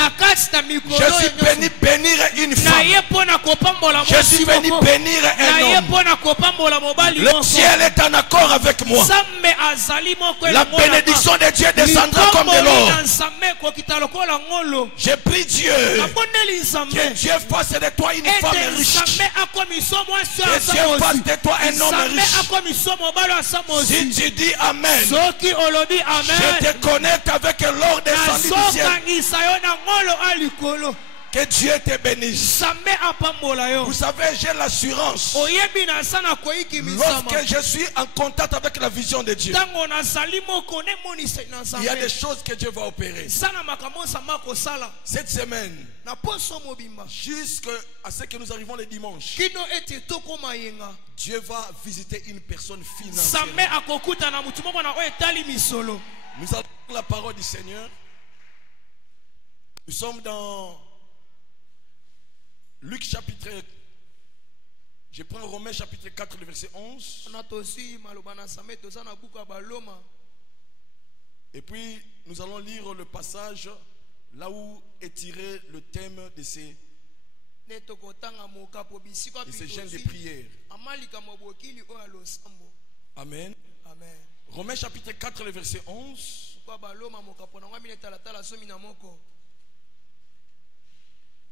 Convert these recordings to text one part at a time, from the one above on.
Je suis venu bénir une femme. Je suis venu bénir un homme. Le ciel est en accord avec moi. La bénédiction de Dieu descendra comme de l'or. Je prie Dieu que Dieu fasse de toi une femme riche. Que Dieu fasse de toi un homme riche. Si tu dis Amen, je te connecte avec l'or descendu du ciel. Que Dieu te bénisse. Vous savez, j'ai l'assurance. Lorsque je suis en contact avec la vision de Dieu, il y a des choses que Dieu va opérer. Cette semaine, jusqu'à ce que nous arrivons le dimanche, Dieu va visiter une personne financière. Nous avons la parole du Seigneur. Nous sommes dans Luc chapitre, je prends Romains chapitre 4, le verset 11. Et puis nous allons lire le passage là où est tiré le thème de ces chaînes de prière. Amen. Romains chapitre 4, le verset 11.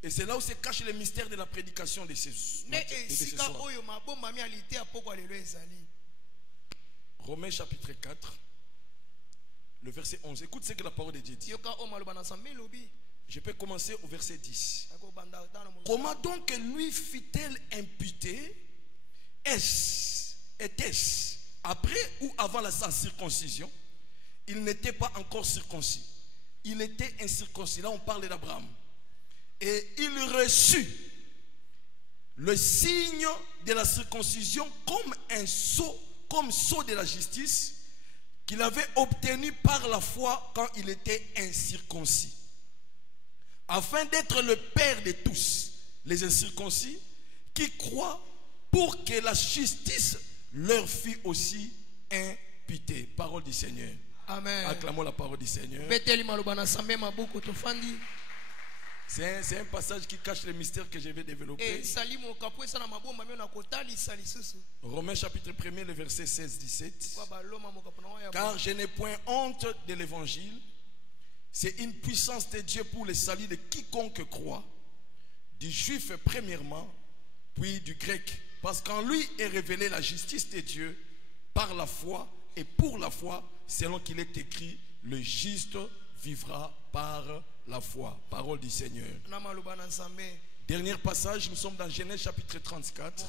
Et c'est là où se cache le mystère de la prédication de ce soir. Romains chapitre 4, le verset 11. Écoute ce que la parole de Dieu dit. Je peux commencer au verset 10. Comment donc lui fit-elle imputer? Était-ce après ou avant sa circoncision? Il n'était pas encore circoncis. Il était incirconcis. Là on parle d'Abraham. Et il reçut le signe de la circoncision comme un sceau, comme sceau de la justice qu'il avait obtenu par la foi quand il était incirconcis, afin d'être le père de tous les incirconcis qui croient, pour que la justice leur fût aussi imputée. Parole du Seigneur. Amen. Acclamons la parole du Seigneur. C'est un passage qui cache le mystère que je vais développer. Romains chapitre 1, le verset 16-17. Car je n'ai point honte de l'évangile. C'est une puissance de Dieu pour le salut de quiconque croit, du juif premièrement, puis du grec. Parce qu'en lui est révélée la justice de Dieu par la foi et pour la foi, selon qu'il est écrit, le juste vivra par la foi. Parole du Seigneur. Dernier passage, nous sommes dans Genèse chapitre 34.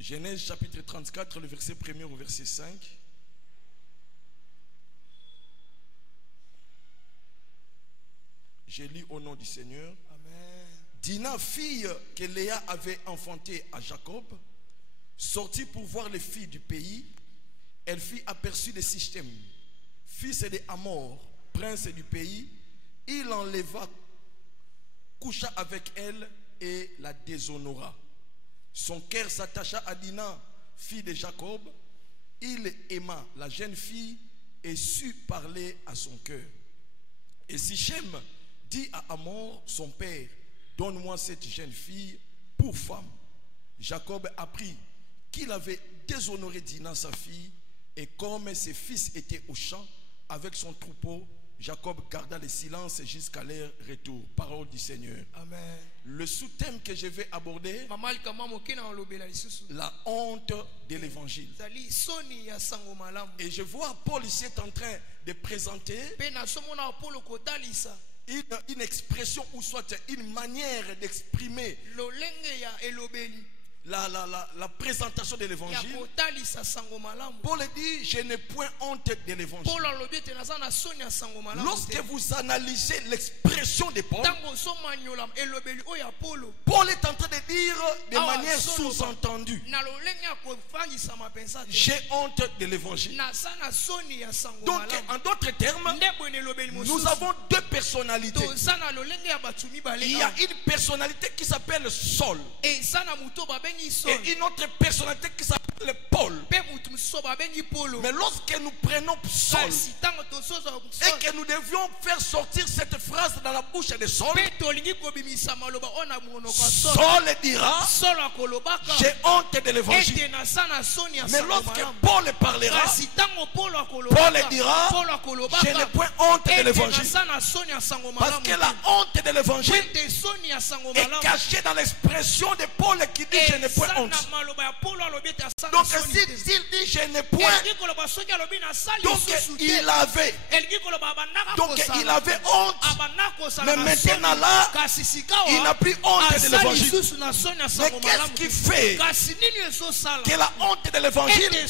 Genèse chapitre 34, le verset 1er au verset 5. J'ai lu au nom du Seigneur. Amen. Dina, fille que Léa avait enfantée à Jacob, sortit pour voir les filles du pays. Elle fit aperçu de Sichem, fils de Hamor, prince du pays. Il l'enleva, coucha avec elle et la déshonora. Son cœur s'attacha à Dina, fille de Jacob. Il aima la jeune fille et sut parler à son cœur. Et Sichem dit à Hamor, son père, donne-moi cette jeune fille pour femme. Jacob apprit qu'il avait déshonoré Dina, sa fille, et comme ses fils étaient au champ avec son troupeau, Jacob garda le silence jusqu'à leur retour. Parole du Seigneur. Amen. Le sous-thème que je vais aborder, la honte de l'évangile. Et je vois Paul ici est en train de présenter une expression ou soit une manière d'exprimer la présentation de l'évangile. Paul dit, je n'ai point honte de l'évangile. Lorsque vous analysez l'expression de Paul, Paul est en train de dire de manière sous-entendue, j'ai honte de l'évangile. Donc en d'autres termes, nous avons deux personnalités. Il y a une personnalité qui s'appelle Saul. Et une autre personnalité qui s'appelle Paul. Mais lorsque nous prenons Saul et que nous devions faire sortir cette phrase dans la bouche de Saul, Saul dira: j'ai honte de l'évangile. Mais lorsque Paul parlera, Paul dira: je n'ai point honte de l'évangile. Parce que la honte de l'évangile est cachée dans l'expression de Paul qui dit: je n'ai point honte. Donc s'il dit je n'ai point, donc il avait honte. Mais maintenant là, il n'a plus honte de l'évangile. Mais qu'est-ce qui fait que la honte de l'évangile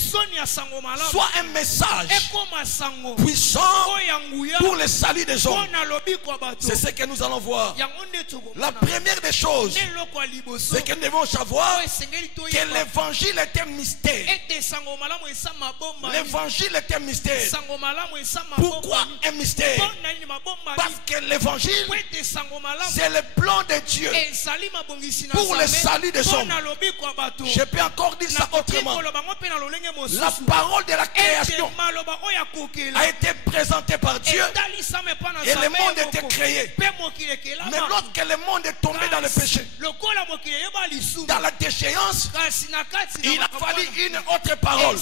soit un message puissant pour le salut des hommes? C'est ce que nous allons voir. La première des choses, c'est que nous devons savoir que l'évangile est un mystère. L'évangile est un mystère. Pourquoi un mystère? Parce que l'évangile, c'est le plan de Dieu pour le salut des hommes. Je peux encore dire ça autrement. La parole de la création a été présentée par Dieu et le monde était créé. Mais lorsque le monde est tombé dans le péché, dans la déchéance, il a fallu une autre parole.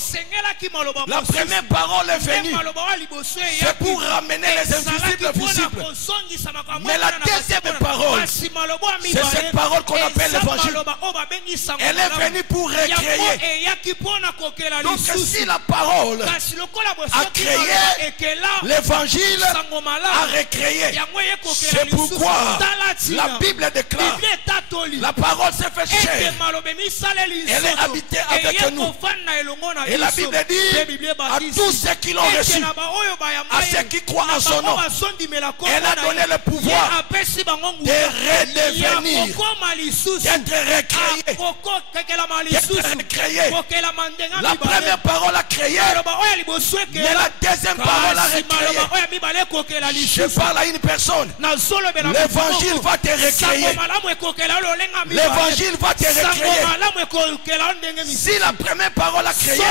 La première parole est venue, c'est pour ramener les invisibles visibles. Mais la deuxième parole, c'est cette parole qu'on appelle l'évangile. Elle est venue pour recréer. Donc si la parole a créé, l'évangile a recréé. C'est pourquoi la Bible déclare: la parole s'est fait chair. Elle est habitée avec nous. Et la Bible dit à tous ceux qui l'ont reçu, à ceux qui croient en son nom, elle a donné le pouvoir de redevenir, d'être recréé. La première parole a créé, mais la deuxième parole a recréé. Je parle à une personne. L'évangile va te recréer. L'évangile va te recréer. Si la première parole a créé,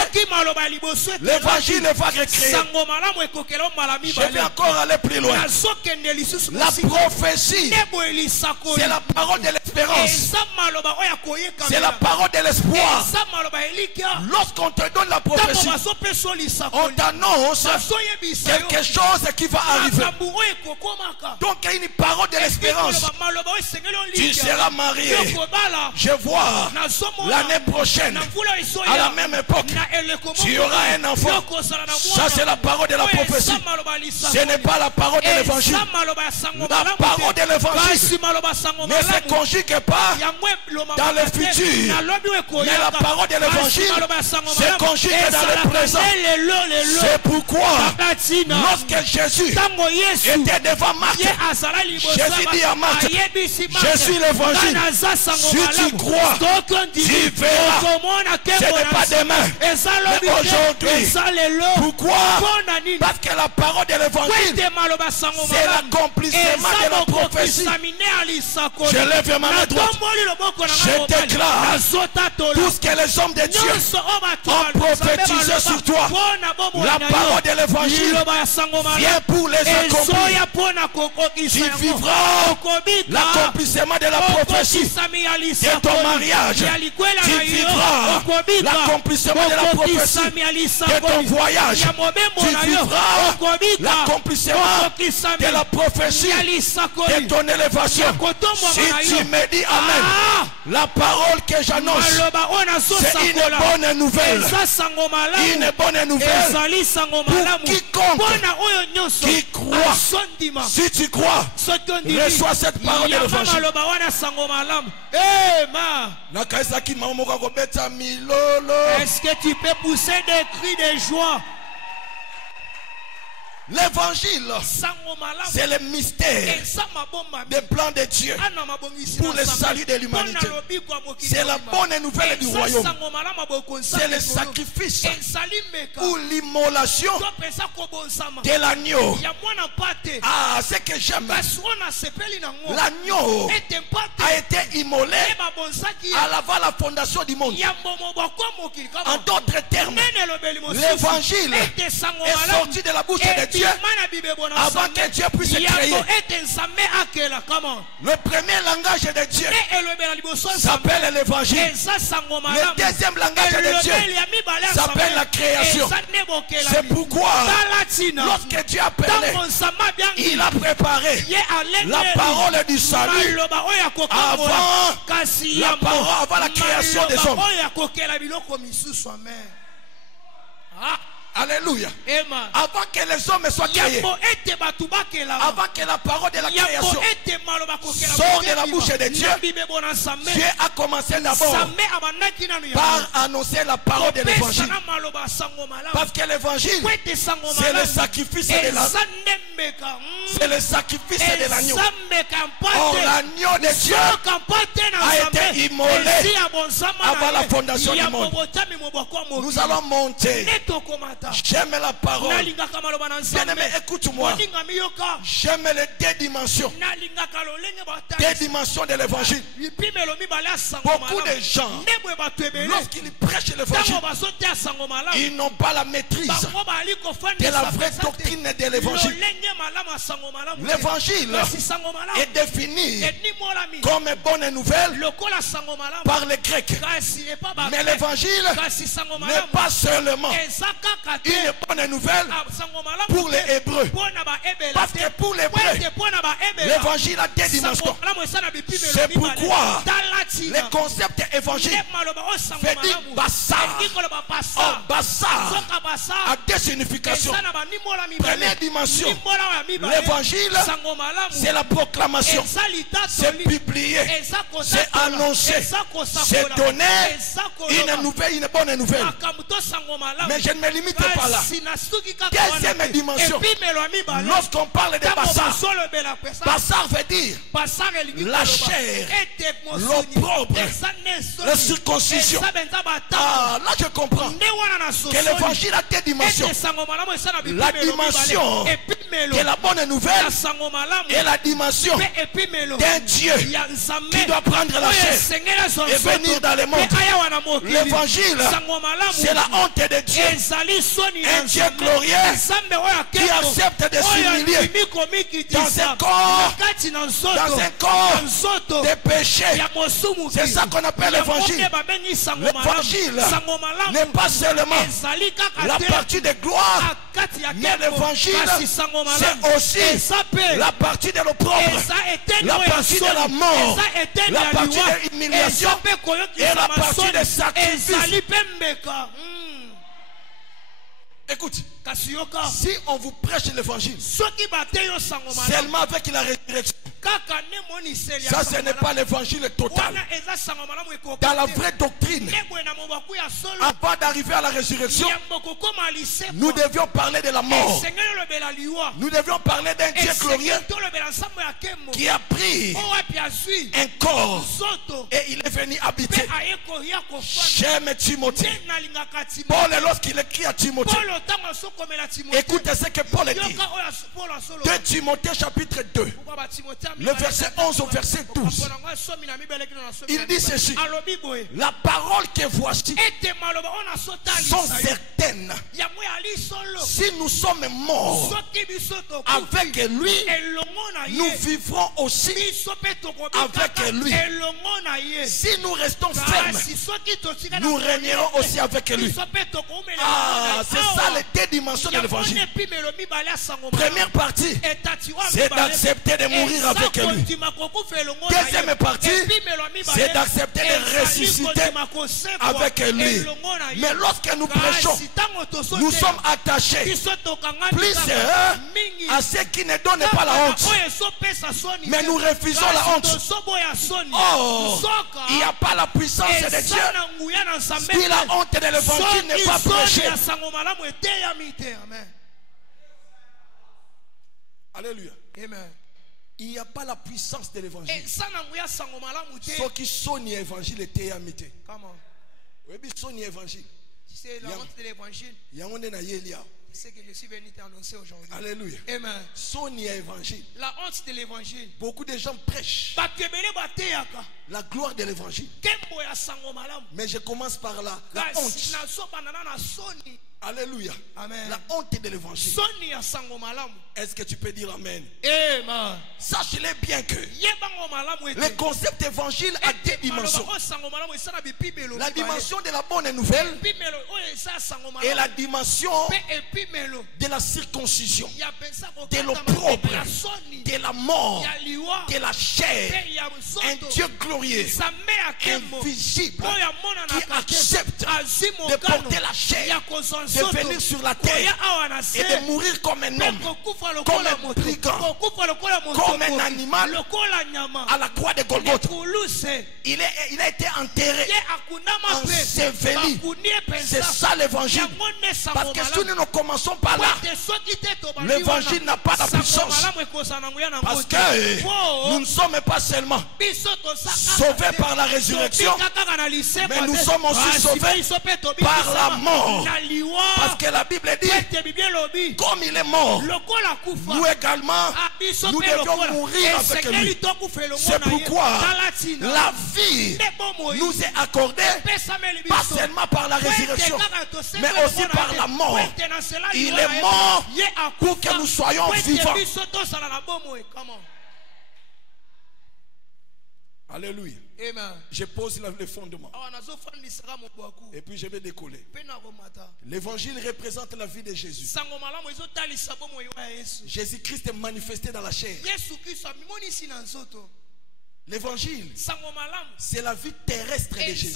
l'évangile va recréer. Je vais encore aller plus loin. La prophétie, c'est la parole de l'espérance. C'est la parole de l'espoir. Lorsqu'on te donne la prophétie, on t'annonce quelque chose qui va arriver. Donc il y a une parole de l'espérance. Tu seras marié. Je vois l'année prochaine, à la même époque, tu auras un enfant. Ça c'est la parole de la prophétie. Ce n'est pas la parole de l'évangile. La parole de l'évangile ne se conjugue pas dans le futur. Mais la parole de l'évangile se conjugue dans le présent. C'est pourquoi lorsque Jésus était devant Marthe, Jésus dit à Marthe: je suis l'évangile. Si tu crois, tu verras. Ce n'est pas demain, mais aujourd'hui. Pourquoi? Parce que la parole de l'évangile, c'est l'accomplissement de la prophétie. Je lève ma main droite. Je déclare tout ce que les hommes de Dieu ont prophétisé sur toi. La parole de l'évangile vient pour les accomplir. Tu vivras l'accomplissement de la prophétie de ton mariage. Tu vivras l'accomplissement de la prophétie de ton voyage. Tu vivras l'accomplissement de la prophétie de ton élévation. Si tu me dis amen, la parole que j'annonce, c'est une bonne nouvelle. Une bonne nouvelle pour quiconque qui croit. Si tu crois, reçois cette parole de l'évangile. Est-ce que tu peux pousser des cris de joie? L'évangile, c'est le mystère des plans de Dieu pour le salut de l'humanité. C'est la bonne nouvelle du royaume. C'est le sacrifice ou l'immolation de l'agneau. Ah, c'est que j'aime. L'agneau a été immolé avant la fondation du monde. En d'autres termes, l'évangile est sorti de la bouche de Dieu avant que Dieu puisse créer. Le premier langage de Dieu s'appelle l'évangile. Le deuxième langage de Dieu s'appelle la création. C'est pourquoi lorsque Dieu a parlé, il a préparé la parole du salut avant la création des hommes. Alléluia. Avant que les hommes soient créés, avant que la parole de la création sorte de la bouche de Dieu, Dieu a commencé d'abord par annoncer la parole de l'évangile. Parce que l'évangile, c'est le sacrifice de l'agneau. C'est le sacrifice de l'agneau. Or, l'agneau de Dieu a été immolé avant la fondation du monde. Nous allons monter. J'aime la parole. Bien-aimé, écoute-moi. J'aime les deux dimensions. Deux dimensions de l'évangile. Beaucoup de gens, lorsqu'ils prêchent l'évangile, ils n'ont pas la maîtrise de la vraie doctrine de l'évangile. L'évangile est défini comme une bonne nouvelle par les Grecs. Mais l'évangile n'est pas seulement une bonne nouvelle pour les Hébreux. Parce que pour les Hébreux, l'évangile a deux dimensions. C'est pourquoi le concept évangile veut dire bassar. Or, bassar a deux significations. Première dimension, l'évangile, c'est la proclamation, c'est publier, c'est annoncer, c'est donner une bonne nouvelle. Mais je ne me limite pas là. Deuxième dimension, lorsqu'on parle de bassar, bassar veut dire la chair, l'opprobre, la circoncision. Ah, là je comprends que l'évangile a deux dimensions. La dimension de la bonne nouvelle et la dimension d'un Dieu qui doit prendre la chair et venir dans le monde. L'évangile, c'est la honte de Dieu. Un Dieu glorieux qui accepte de s'humilier dans un corps de péché. C'est ça qu'on appelle l'évangile. L'évangile n'est pas seulement la partie de gloire, mais l'évangile c'est aussi la partie de l'opprobre, la partie de la mort, la partie de l'humiliation et la partie de sacrifice. Écoute, si on vous prêche l'évangile seulement avec la résurrection, ça ce n'est pas l'évangile total. Dans la vraie doctrine, avant d'arriver à la résurrection, nous devions parler de la mort. Nous devions parler d'un Dieu glorieux qui a pris un corps et il est venu habiter. J'aime Timothée. Paul, lorsqu'il écrit à Timothée, écoutez ce que Paul dit. 2 Timothée chapitre 2. Le verset 11 au verset 12. Il dit ceci: la parole que voici sont certaines. Si nous sommes morts avec lui, nous vivrons aussi avec lui. Si nous restons fermes, nous régnerons aussi avec lui. Ah, c'est ça les deux dimensions de l'évangile. Première partie, c'est d'accepter de mourir avec lui. Deuxième partie, c'est d'accepter de ressusciter avec lui. Mais lorsque nous prêchons, nous sommes attachés plus à ceux qui ne donnent pas la honte. Mais nous refusons la honte. Or, il n'y a pas la puissance de Dieu si la honte de l'évangile n'est pas prêchée. Alléluia. Amen. Il n'y a pas la puissance de l'évangile. Et ça n'a rien sans malamu te. Ceux qui sont l'évangile était amité. Comment? Oui, mais sont l'évangile. C'est la honte de l'évangile. Il y a un évangile. C'est ce que je suis venu t'annoncer aujourd'hui. Alléluia. Amen. Son évangile. La honte de l'évangile. Beaucoup de gens prêchent la gloire de l'évangile. Mais je commence par la honte. Alléluia. Amen. La honte de l'évangile. Est-ce que tu peux dire amen? Amen. Sachez-le bien que le concept évangile a deux dimensions. La dimension de la bonne nouvelle et la dimension de la circoncision, de l'opprobre, de la mort, de la chair. Un Dieu glorieux, invisible, qui accepte de porter la chair, de venir sur la terre et de mourir comme un homme, comme un brigand, comme un animal à la croix de Golgotha. Il a été enterré, enseveli. C'est ça l'évangile. Parce que si nous ne commençons pas là, l'évangile n'a pas de puissance. Parce que nous ne sommes pas seulement sauvés par la résurrection, mais nous sommes aussi sauvés par la mort. Parce que la Bible dit, comme il est mort, nous également, nous devions mourir avec lui. C'est pourquoi la vie nous est accordée, pas seulement par la résurrection, mais aussi par la mort. Il est mort pour que nous soyons vivants. Alléluia. Amen. Je pose le fondement. Et puis je vais décoller. L'évangile représente la vie de Jésus. Jésus-Christ est manifesté dans la chair. L'évangile, c'est la vie terrestre de Jésus.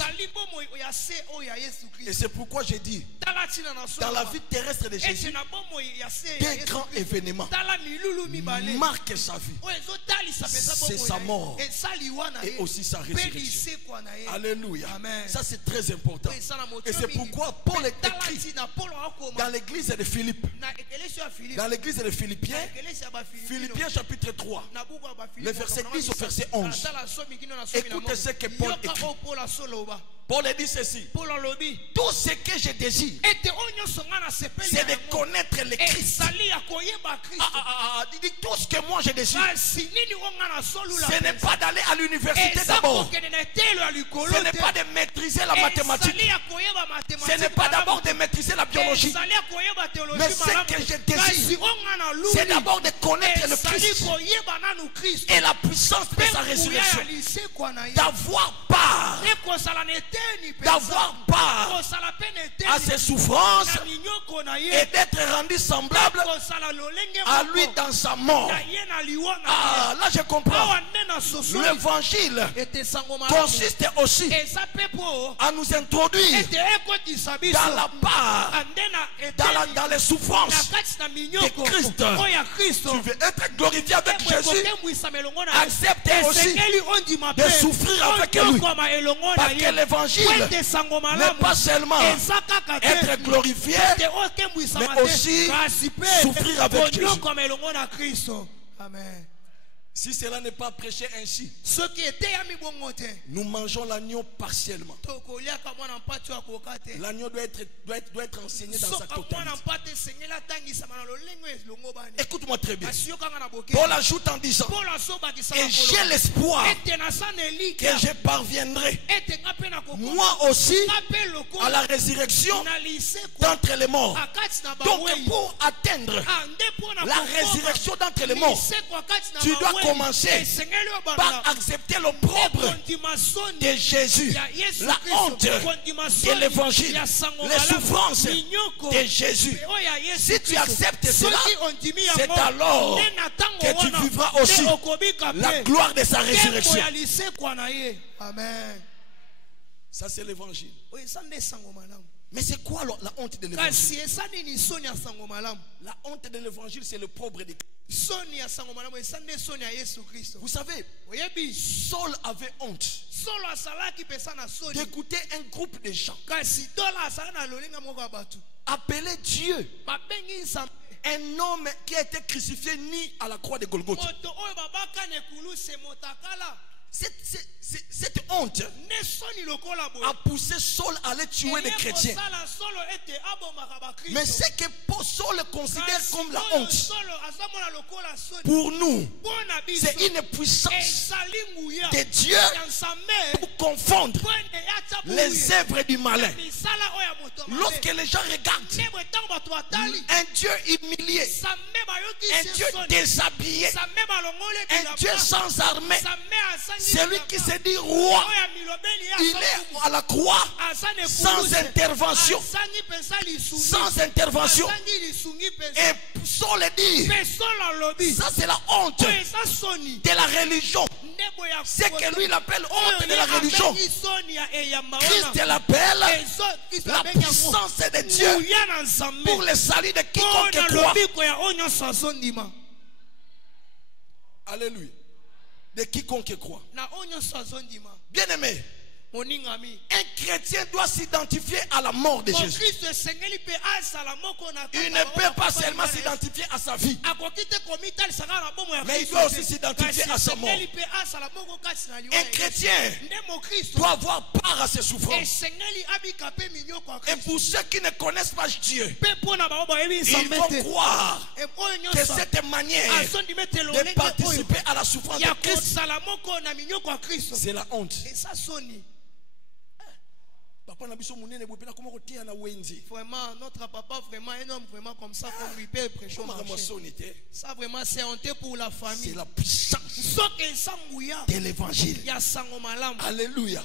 Et c'est pourquoi j'ai dit, dans la vie terrestre de Jésus, des grands événements marquent sa vie. C'est sa mort et aussi sa résurrection. Alléluia. Ça c'est très important. Et c'est pourquoi Paul est écrit dans l'église de Philippe. Dans l'église de Philippiens, Philippiens chapitre 3, le verset 10 au verset 11. Écoutez ce que Paul écrit. Paul dit ceci: tout ce que je désire, c'est de connaître le Christ. Tout ce que moi je désire, ce n'est pas d'aller à l'université d'abord, ce n'est pas de maîtriser la mathématique, ce n'est pas d'abord de maîtriser la biologie, mais ce que je désire, c'est d'abord de connaître le Christ et la puissance de sa résurrection, d'avoir part à ses souffrances et d'être rendu semblable à lui dans sa mort. Ah, là je comprends. L'évangile consiste aussi à nous introduire dans la part, dans les souffrances de Christ. Tu veux être glorifié avec Jésus, accepte aussi de souffrir avec lui. Parce que l'évangile n'est pas seulement être glorifié, mais aussi souffrir avec Jésus. Amen. Si cela n'est pas prêché ainsi, nous mangeons l'agneau partiellement. L'agneau doit être enseigné dans sa totalité. Écoute-moi très bien. Paul ajoute en disant, et j'ai l'espoir que je parviendrai moi aussi à la résurrection d'entre les morts. Donc pour atteindre la résurrection d'entre les morts, tu dois commencer par accepter l'opprobre de Jésus, la honte de l'évangile, les souffrances de Jésus. Si tu acceptes cela, c'est alors que tu vivras aussi la gloire de sa résurrection. Amen. Ça c'est l'évangile. Mais c'est quoi la honte de l'évangile? La honte de l'évangile, c'est l'opprobre de Christ. Vous savez, Saul avait honte d'écouter un groupe de gens appeler Dieu un homme qui a été crucifié ni à la croix de Golgotha. Moto oyo babaka nekulu se motakala. Cette honte Nesoni lokola boy. a poussé Saul à aller tuer les chrétiens. Sala solo ete abomaka ba Kristo. Mais ce que Saul considère comme la honte, Solo azamona lokola soni. pour nous, Bona biso. c'est une puissance Esali nguya. de Dieu Yansame. pour confondre Pwende yacha buye. les œuvres du malin. Misala oya moto mabe. Lorsque les gens regardent Nebo tango batu atali. un Dieu humilié, Same bayoki un Dieu soni. déshabillé, Same balongole un bilamba. Dieu sans armée, Same asangi celui qui bilamba. se dit roi, Oya milobeli ya il sangi. est à la croix Asane sans kuluse. intervention. Asangi pensa lisungi. Sans intervention. Asangi lisungi pensa. Et Saul dit, Pesola lobi. ça c'est la honte Oyo eza soni. de la religion. Ndebo ya C'est koto. que lui il appelle Oyo honte de ye la religion. abengi soni ya eyamba wana. Christ l'appelle Ezo Kristo la abengi yango. puissance de Dieu Nguya na Nzambe. pour le salut de quiconque Mpona croit. lobiko ya oyo nyonso azondima. Alléluia. De quiconque croit. Na oyo nyonso azondima. Bien aimé, Moningami. un chrétien doit s'identifier à la mort de Jésus. Kristo esengeli mpe azala moko na Il ne peut pas seulement s'identifier à sa vie, akoki te komitalisaka na bomo ya mais il Kristo doit te. aussi s'identifier Kasi à sa mort. esengeli mpe azala moko kasi na liwa Un ya Yesu. chrétien Nde mokristo doit avoir part à ses souffrances. esengeli abika mpe minyoko ya Et Kristo. pour ceux qui ne connaissent pas Dieu, Mpe mpo na bango bayebi ils Nzambe vont te. croire Oyo que nyonso cette manière azondima ete de lolenge oyo participer à la souffrance de ya Christ, kozala moko na minyoko ya Kristo c'est la honte. eza soni. Papa na biso munene boye pena comment kotia na wenzi. Vraiment, notre papa, vraiment, un homme vraiment comme ça, comme lui peut prêcher au Comment marché. émotionné était? Ça, vraiment, c'est honteux pour la C'est famille. la puissance Soki esangouya, de l'évangile. ya sango malamu. Alléluia.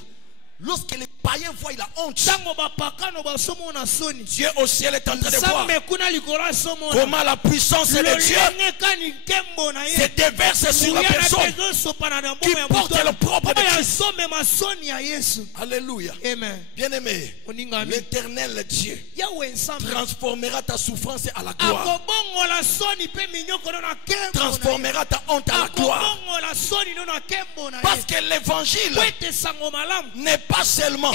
Lorsque les païens voient la honte, Sango bapakano basomo na soni. Dieu au ciel est en train de voir Nzambe kuna likolo asomo na. comment la puissance de Dieu Lolenge kani nkembo na se ye. déverse sur la Nguya na personne pezo sopana na qui mbomo ya porte moto. le propre de Oyo Christ. asome masoni ya Yesu. Alléluia. Amen. Bien-aimé, Oningami. l'éternel Dieu Yawe nsambe. transformera ta souffrance à la gloire. Akobongola soni pe minyoko na kembo na ye. Transformera ta honte à la gloire. Akobongola soni na kembo na ye. Parce que l'évangile Kwete sango malamu. n'est pas seulement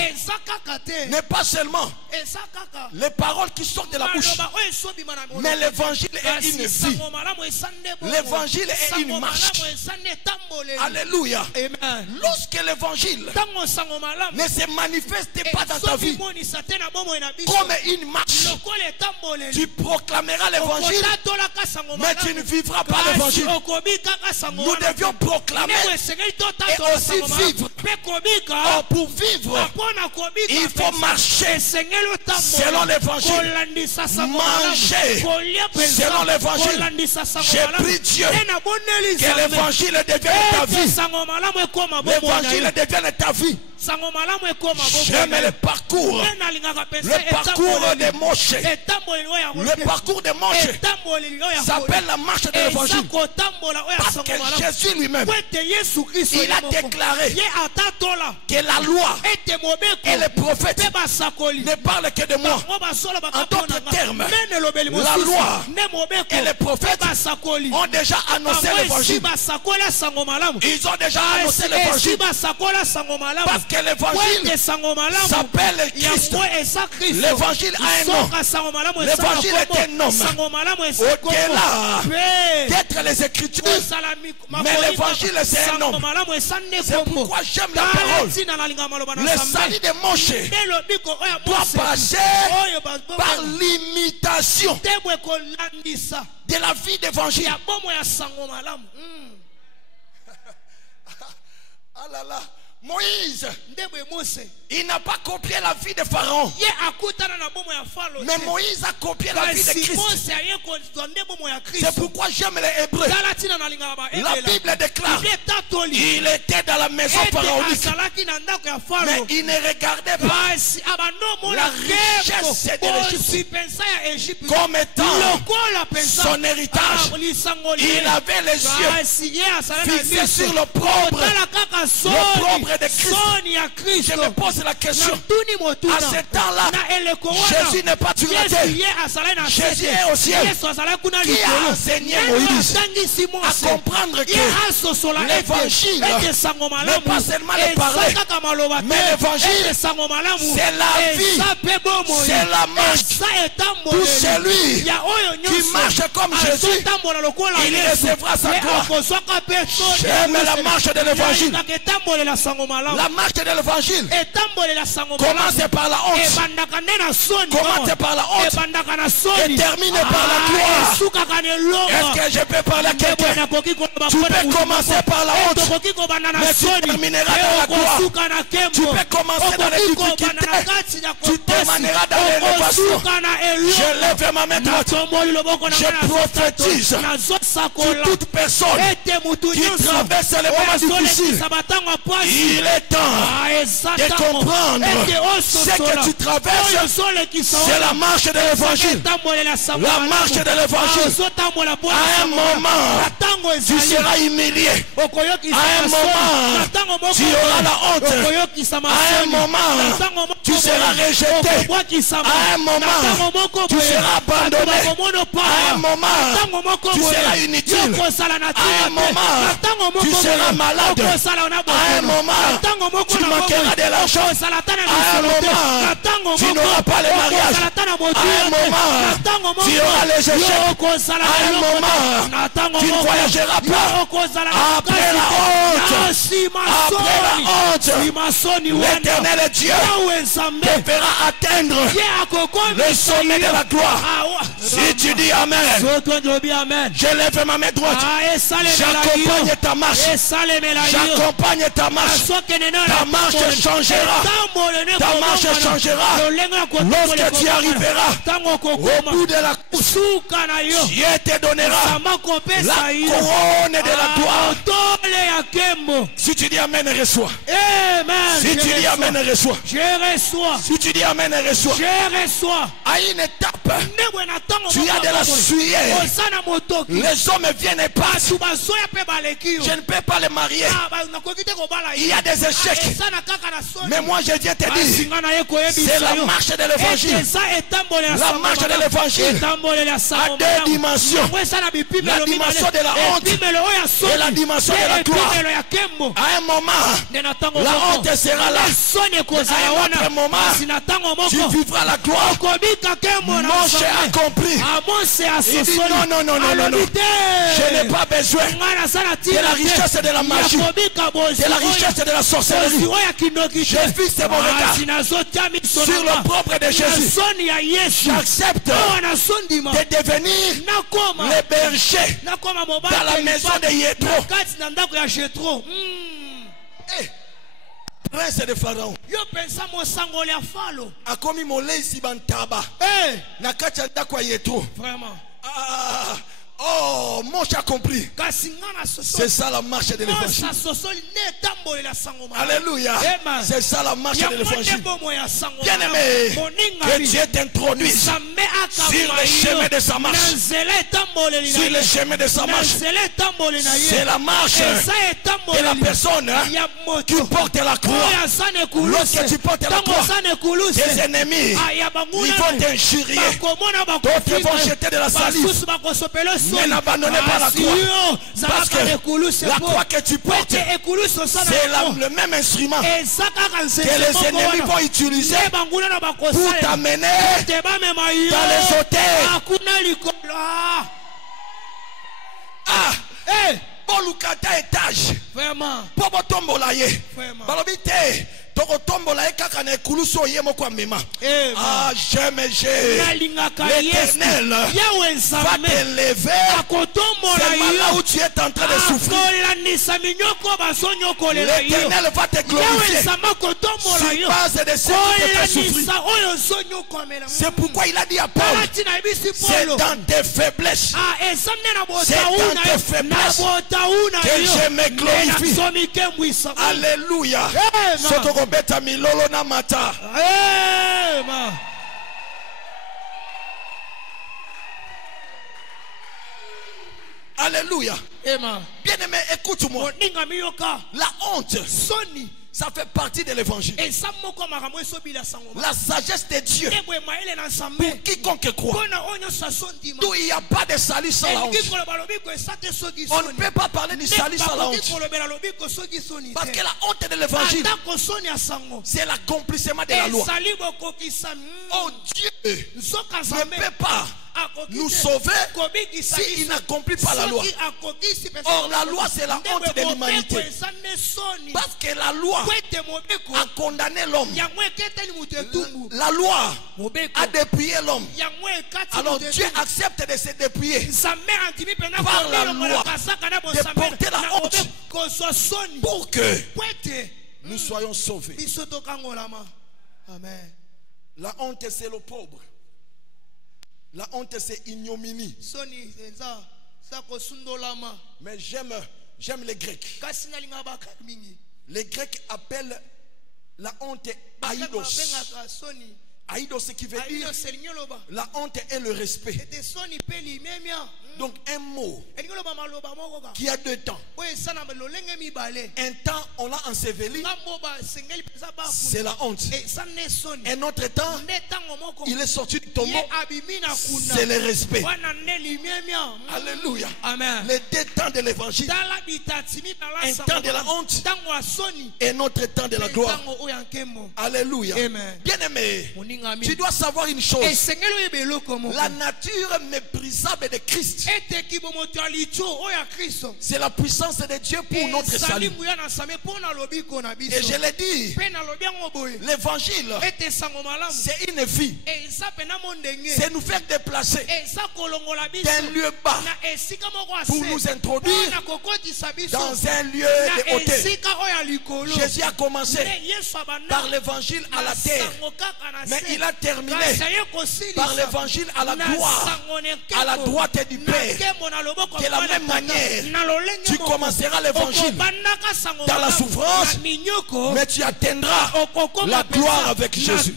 Eza kaka. les paroles qui sortent de la bouche, Maloba oyo esobima na monoko. mais l'évangile est Kasi une vie. sango malamu eza nde bongo. L'évangile est Sango une marche. malamu eza nde etamboleli. Alléluia. Amen. Lorsque l'évangile Ntango sango malamu ne se manifeste pas dans ta vie ezobimonisa te na bomoi na biso. comme une marche, Lokola etamboleli. tu proclameras l'évangile, Okotatolaka sango mais tu malamu. ne vivras pas Kasi l'évangile. okobikaka sango Nous wana. devions proclamer. Ndeko esengeli Et totatola aussi sango malamu. vivre. Mpe kobika. Or, pour vivre, Mpona kobika il faut mpenza. marcher Esengeli otambola. selon l'évangile. Kolandisa sango malamu. Manger Kolia mpenza. selon l'évangile. Kolandisa sango J'ai malamu. pris Dieu Te nabondeli que Nzambe. l'évangile devienne ta Ete vie. sango malamu ekoma bomoi na L'évangile ye. devienne ta vie. Sango malamu ekoma bomoi J'aime na ye. le parcours. Te nalingaka mpenza Le parcours de Moshe. etamboleli oyo ya Le kote. parcours de Moshe Etamboleli oyo ya s'appelle kote. la marche de Eza l'évangile. kotambola oyo ya Parce sango que malamu. Jésus lui-même, Po ete Yesu Kristo il a ye moko. déclaré Ye atatola que la loi ete mobeko et les prophètes mpe basakoli ne parlent que de moi. bango basolobaka En d'autres mpo na nga. termes, Nde elobeli la mosusu. loi Nde mobeko et les mpe prophètes basakoli ont déjà annoncé bango esi l'évangile. basakoli ya sango malamu. Ils ont déjà annoncé Esi l'évangile. basakoli ya sango malamu. Parce que Po l'évangile ete sango malamu s'appelle Christ. yango eza Kristo. L'évangile a un nom. Soka sango malamu eza na L'évangile est kombo. un nom. Sango malamu eza Au-delà kombo. Pe d'être les Écritures, kozala mais l'évangile c'est un sango nom. malamu eza nde C'est kombo. pourquoi j'aime la Tala parole. ntina nalinga maloba na Le Nzambe. salut de Moshe Nde lobiko oyo ya doit Mose. passer Oyo par l'imitation tebwe kolandisa de la vie d'évangile. ya bomo ya sango malamu. Ah là là, Moïse, Ndebwe Mose il n'a pas copié la vie de Pharaon, ye akutana na bomo ya Faro mais te. Moïse a copié la vie de Kasi Christ. Mose aye kozwa nde bomo ya C'est Kristo. pourquoi j'aime les Hébreux. Tala ntina nalingaka ba La ebela. Bible déclare Bible etatoli il était dans la maison ete pharaonique, azalaki na ndako ya mais Faro. il ne regardait pas Kasi abando la mona richesse de l'Égypte kosi pensa ya Egypte comme étant lokola pensa son héritage. lisango Il avait les yeux kasi ye azala na fixés miso sur le propre. otala kaka propre de Christ. soni ya Je Kristo. me pose la question, natuni motuna à ce temps-là, na eleko wana Jésus n'est pas sur la Yesu terre. ye azalaki na Jésus sete. est au ciel. Yesu azalaki kuna Qui a likolo enseigné Ye Moïse atangisi à Mose comprendre ye que asosola ete l'évangile n'est pas seulement les paroles, mais l'évangile, c'est la vie, c'est la marche. Tout celui qui marche comme Jésus, il recevra sa gloire. J'aime la marche de l'évangile. La marche de l'évangile commence par la honte, commence par la honte et termine par la gloire. Est-ce que je peux parler à quelqu'un? Tu peux commencer par la honte, mais tu termineras dans la gloire. Tu peux commencer dans les difficultés, tu termineras dans l'élévation. Je lève ma main droite, je prophétise sur toute personne qui traverse les moments difficiles. Il est temps de comprendre ce que tu traverses, c'est la marche de l'évangile. La marche de l'évangile. À un moment, tu seras humilié. À un moment, tu auras la honte. À un moment, tu seras rejeté. À un moment, tu seras abandonné. À un moment, tu seras inutile. À un moment, tu seras malade. À un moment, tu manqueras de l'argent. À un moment, tu n'auras pas le mariage. À un moment, tu auras les échecs. À un moment, tu ne voyageras pas. Après la honte, l'Éternel Dieu te fera atteindre le sommet de la gloire. Si tu dis Amen, je lève ma main droite. J'accompagne ta marche. J'accompagne ta marche. Ta marche changera. Ta marche changera. Lorsque tu arriveras au bout de la course, Dieu te donnera la couronne de la gloire. Si tu dis Amen, reçois. Si tu dis Amen, reçois. Si tu dis Amen, reçois. À une étape, tu as de la sueur. Les hommes viennent pas. Je ne peux pas les marier. Il y a des échecs. Mais moi je viens te dire, c'est la marche de l'évangile. La marche de l'évangile a deux dimensions. La dimension de la honte et la dimension de la gloire. À un moment, la honte sera là. À un autre moment, tu vivras la gloire. Moshe a compris. Il dit non. Je n'ai pas besoin de la richesse de la magie, de la richesse de la sorcellerie. Je fixe mon regard sur le propre de Jésus. J'accepte de devenir le berger dans la maison de Yétro. Prince de Pharaon. A commis mon lait ici bantaba. Nakacha dakwa Yétro. Vraiment. Oh, Moshe a compris. C'est ça la marche de l'évangile. Alléluia. C'est ça la marche de l'évangile. Bien-aimé, que Dieu t'introduise sur le chemin de sa marche. Sur le chemin de sa marche. C'est la marche de la personne qui porte la croix. Lorsque tu portes la croix, tes ennemis, ils vont t'injurier. D'autres vont jeter de la salive. Mais n'abandonnez pas la croix. Parce que la croix que tu portes, c'est le même instrument que les ennemis vont utiliser pour t'amener dans les hôtels. Bolukata étage. Vraiment. Pobo tombolaye. Balobite. Ah, j'aime l'Éternel va t'élever seulement là où tu es en train de souffrir. L'Éternel va te glorifier sur base de ce qui te fait souffrir. C'est pourquoi il a dit à Paul, c'est dans tes faiblesses, c'est dans tes faiblesses que je me glorifie. Alléluia. Beta milolo na mata. Alléluia. Amen. Bien-aimé, écoute-moi. La honte, ça fait partie de l'évangile. La sagesse de Dieu pour quiconque croit. D'où il n'y a pas de salut sans la honte. On ne peut pas parler du salut sans la honte. Parce que la honte de l'évangile, c'est l'accomplissement de la loi. Oh Dieu ne peut pas nous sauver s'il n'accomplit pas la loi. Or la loi, c'est la honte de l'humanité. Parce que la loi a condamné l'homme. La loi a dépouillé l'homme. Alors Dieu accepte de se dépouiller par la loi, de porter la honte pour que nous soyons sauvés. Amen. La honte, c'est le pauvre. La honte, c'est ignominie. Mais j'aime les Grecs. Les Grecs appellent la honte aïdos. Aïdos, ce qui veut dire la honte est le respect. Donc un mot qui a deux temps. Un temps on l'a enseveli, c'est la honte. Un autre temps il est sorti du tombeau, c'est le respect. Alléluia. Amen. Les deux temps de l'évangile, un temps de la honte et un autre temps de la gloire. Alléluia. Bien aimé, tu dois savoir une chose. La nature méprisable de Christ, c'est la puissance de Dieu pour notre salut. Et je l'ai dit, l'évangile, c'est une vie. C'est nous faire déplacer d'un lieu bas pour nous introduire dans un lieu de hauteur. Jésus a commencé par l'évangile à la terre, mais il a terminé par l'évangile à la gloire, à la droite du Père. De la même manière, tu commenceras l'évangile dans la souffrance, mais tu atteindras la gloire avec Jésus.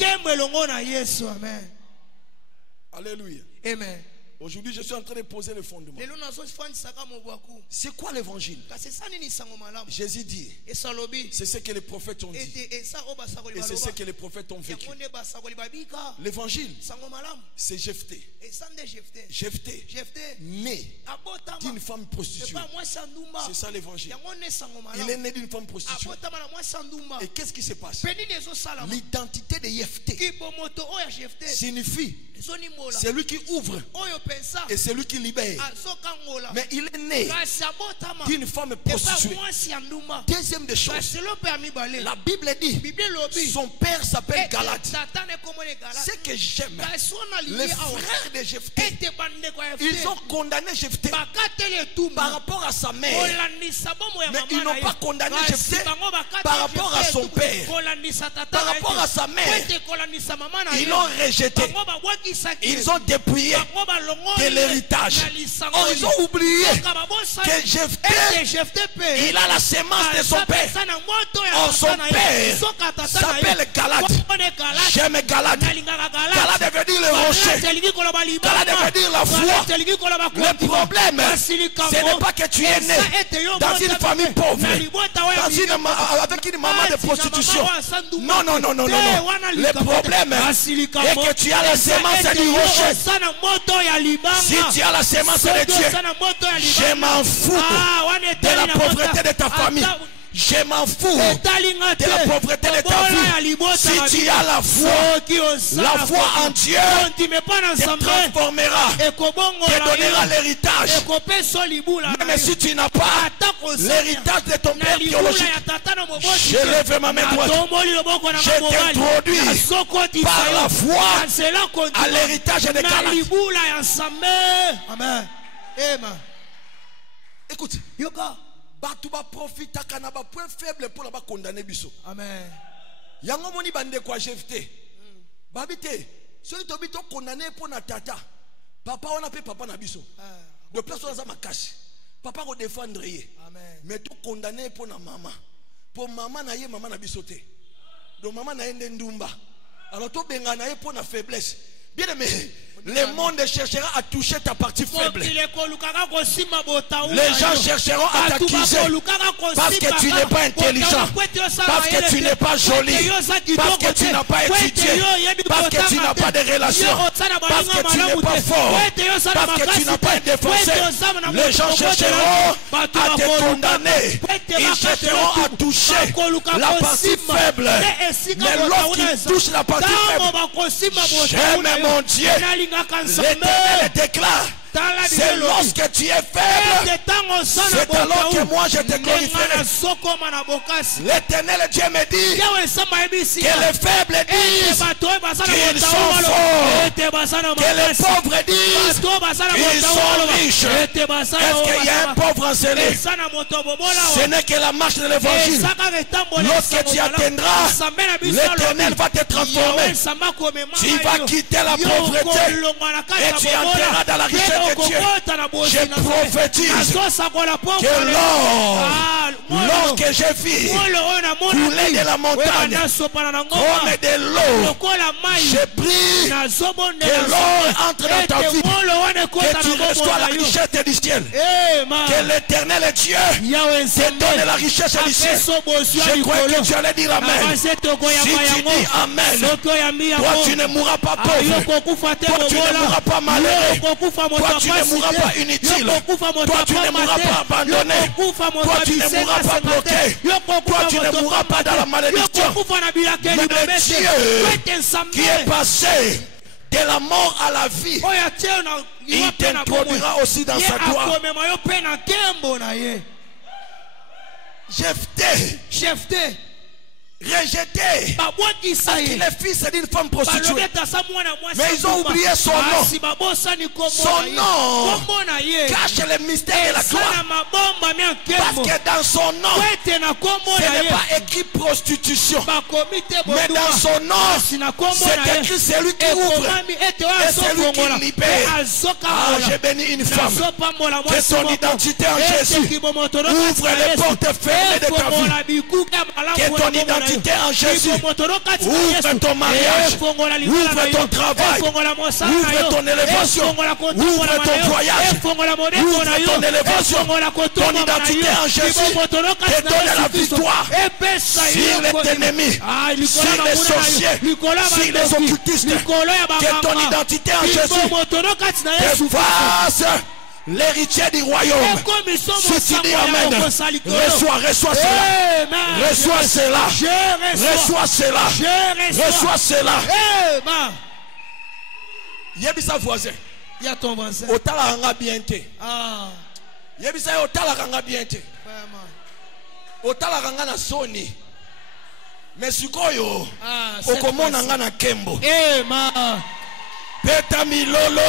Alléluia. Amen. Aujourd'hui, je suis en train de poser le fondement. C'est quoi l'évangile? Jésus dit, c'est ce que les prophètes ont dit. Et c'est ce que les prophètes ont vécu. L'évangile, c'est Jephthé. Jephthé, né d'une femme prostituée. C'est ça l'évangile. Il est né d'une femme prostituée. Et qu'est-ce qui se passe? L'identité de Jephthé signifie c'est lui qui ouvre et c'est lui qui libère. Mais il est né d'une femme prostituée. Deuxième des choses, la Bible dit son père s'appelle Galad. Ce que j'aime, les frères de Jephthé, ils ont condamné Jephthé par rapport à sa mère, mais ils n'ont pas condamné Jephthé par rapport à son père. Par rapport à sa mère, ils l'ont rejeté. Ils ont dépouillé de l'héritage. Or, ils ont oublié que Jephthé, il a la sémence de son père. Or, son père s'appelle Galad. J'aime Galad. Galad veut dire le rocher. Galad veut dire la foi. Le problème, ce n'est pas que tu es né dans une famille pauvre, avec une maman de prostitution. Non, non, non, non, non. Le problème est que tu as la sémence du rocher. Si tu as la sémence de Dieu, je m'en fous de la pauvreté de ta famille. Je m'en fous de la pauvreté de ta vie. Si tu as la foi en Dieu te transformera, te donnera l'héritage. Même si tu n'as pas l'héritage de ton père biologique, je lève ma main droite. Je t'introduis par la foi à l'héritage de Galad. Amen. Amen. Écoute, batu ba profita kana ba point faible pour la ba condamner biso. Amen. Yango moni bande kwa Jephthé. Babité, celui to bito condamné pour na tata. Papa on appelle papa na biso. De place on a ma cache. Papa ko défendre yé. Amen. Mais to condamné pour na maman. Pour maman na yé maman na biso té. Donc maman na yé ndumba. Alors to benga na yé pour na faiblesse. Bien aimé, le monde cherchera à toucher ta partie faible. Les gens chercheront à t'accuser parce que tu n'es pas intelligent, parce que tu n'es pas joli, parce que tu n'as pas étudié, parce que tu n'as pas de relations, parce que tu n'es pas fort, parce que tu n'as pas un défenseur. Les gens chercheront à te condamner. Ils chercheront à toucher la partie faible. Mais lorsqu'ils touchent la partie faible, j'aime mon Dieu. L'Éternel déclare, c'est lorsque tu es faible, c'est alors que moi je te glorifierai. L'Éternel Dieu me dit que les faibles disent qu'ils sont forts, que les pauvres disent qu'ils sont riches. Est-ce qu'il y a un pauvre enseigné? Ce n'est que la marche de l'évangile. Lorsque tu atteindras, l'Éternel va te transformer. Tu vas quitter la pauvreté et tu entreras dans la richesse de Dieu. Je prophétise que l'or que j'ai vu couler de la montagne comme de l'eau, je prie que l'or entre dans ta vie, que tu reçois la richesse du ciel, que l'Éternel Dieu te donne la richesse du ciel. Je crois que tu allais dire Amen. Si tu dis Amen, toi tu ne mourras pas pauvre, toi tu ne mourras pas malheureux, toi tu ne mourras pas inutile, toi tu ne mourras pas abandonné, toi tu ne mourras pas bloqué, toi tu ne mourras pas dans la malédiction. Mais le Dieu qui est passé de la mort à la vie, il t'introduira aussi dans sa gloire. Jephthé rejeté parce qu'il est fils d'une femme prostituée, mais ils ont oublié son nom. Son nom cache le mystère de la gloire, parce que dans son nom ce n'est pas écrit prostitution, mais dans son nom c'est écrit celui qui ouvre et celui qui libère. J'ai béni une femme, que son identité en Jésus ouvre les portes fermées de ta vie, que ton identité en Jésus ouvre ton mariage, ouvre ton travail, ouvre ton élévation, ouvre ton voyage, ouvre ton élévation. Ton identité en Jésus te donne la victoire sur les ennemis, sur les sorciers, sur les occultistes. Que ton identité en Jésus te fasse l'héritier du royaume. Si tu dis Amen, reçois cela. Reçois cela. Reçois cela. Reçois cela. Yebisa voisin. Il y a ton voisin. Otala ranga bien te. Yebisa otala ranga bien te. Otala ranga na soni. Mais sikoyo okomona nga na kembo. Peta milolo.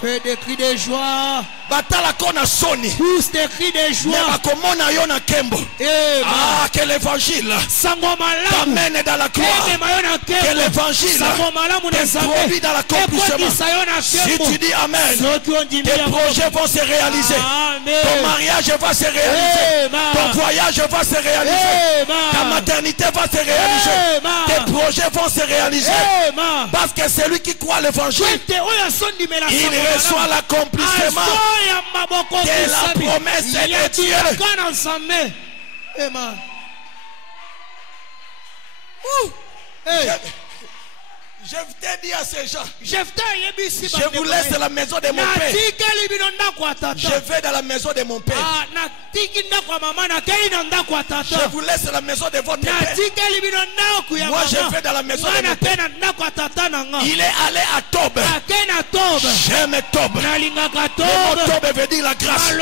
Fais des cris de joie. Batala kona soni. Tous des cris de joie. Bakomona yo na kembo. Que l'évangile t'amène dans la gloire. Que l'évangile t'introduit dans l'accomplissement. Si tu dis Amen, tes projets vont se réaliser. Ton mariage va se réaliser. Ton voyage va se réaliser. Ta maternité va se réaliser. Tes projets vont se réaliser. Parce que celui qui croit l'évangile, il reçoit l'accomplissement de la promesse de Dieu. Je t'ai dit à ces gens, je vous laisse la maison de mon père. Je vais dans la maison de mon père. Je vous laisse la maison de votre père. Moi je vais dans la maison de mon père. Il est allé à Tob. J'aime Tob. Le mot Tob veut dire la grâce.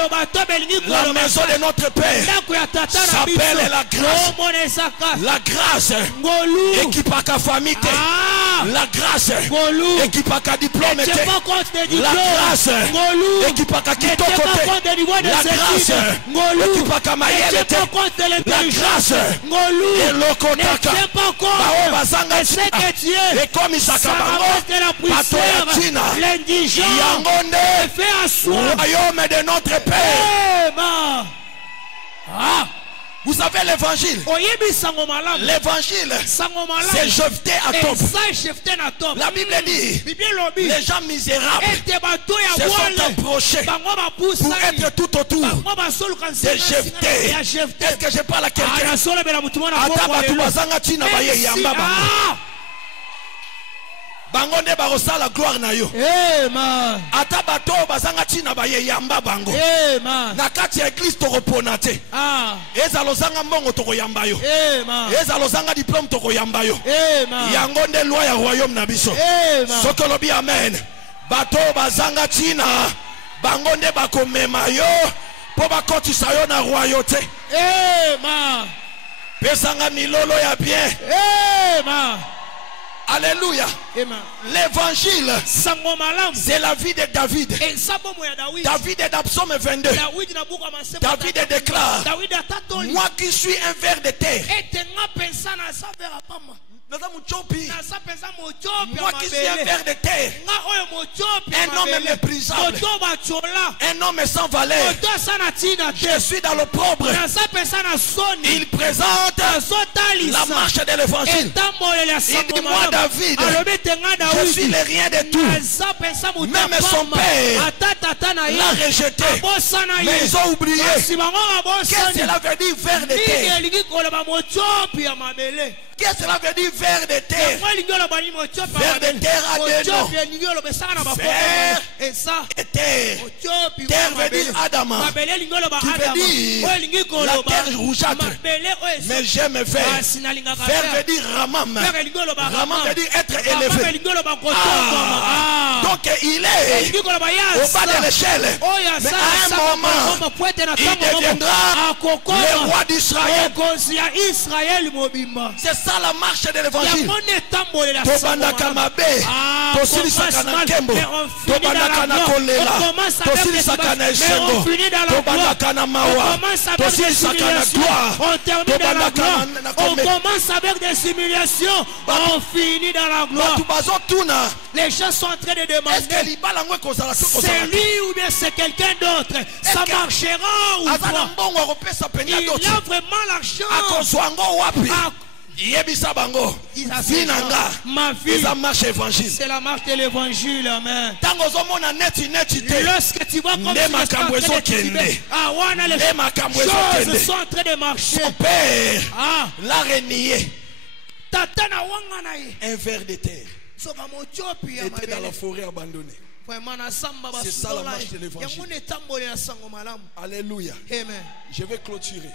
La maison de notre père s'appelle la grâce. La grâce équipaka famille. La grâce équipaka diplôme. La grâce équipaka kitokote. La grâce équipaka mayele. La grâce elokotaka bao bazanga ekomisaka bango bato ya tina yango nde royaume de notre père. Vous savez l'évangile? L'évangile, c'est Jephthé à Tob. La Bible dit, les gens misérables se sont approchés pour être tout autour de Jephthé. Est-ce que je parle à quelqu'un? Bango ne barosa la gloire na yo. Amen. Ata bato bazanga tina baye yamba bango. Amen. Na kati ya église to reponate. Ah. Ezalo zanga mbongo to yamba yo. Amen. Ezalo zanga diplôme to yamba yo. Amen. Yango nde loi ya royaume na biso. Amen. Sokolo bi amen. Bato bazanga tina bango nde bakomema yo po bakotisa yo na royauté. Amen. Pesanga milolo ya bien. Amen. Alléluia. L'évangile, c'est la vie de David. David est dans Psaume 22. David déclare, moi qui suis un ver de terre, moi qui suis un ver de terre, un homme méprisable, un homme sans valeur, je suis dans l'opprobre. Il présente la marche de l'évangile. Il dit, moi David, je suis le rien de tout. Même son père l'a rejeté, mais ils ont oublié. Qu'est-ce que cela veut dire ver de terre? Qu'est-ce que cela veut dire ver de terre? Ver de terre a deux noms. Ver et terre. Terre veut dire Adama, qui veut dire la terre rougeâtre. Mais j'aime ver. Ver veut dire Ramam. Ramam veut dire être élevé. Donc il est au bas de l'échelle. Mais à un moment, il deviendra le roi d'Israël. C'est ça la marche de l'évangile. Tobandaka mabe, tosilisaka na nkembo, tobandaka na kolela, tosilisaka na esengo, tobandaka na mawa, tosilisaka na gloire, tobandaka na kombe. On commence avec des humiliations, on finit dans la gloire. Les gens sont en train de demander, c'est lui ou bien c'est quelqu'un d'autre? Ça marchera ou pas? Il a vraiment l'argent. Ma vie, c'est la marche de l'évangile. Amen. Lorsque tu vois comme les choses sont en train de marcher, son père l'a renié. Un ver de terre était dans la forêt abandonnée. C'est ça la marche de l'évangile. Alléluia. Amen. Je vais clôturer.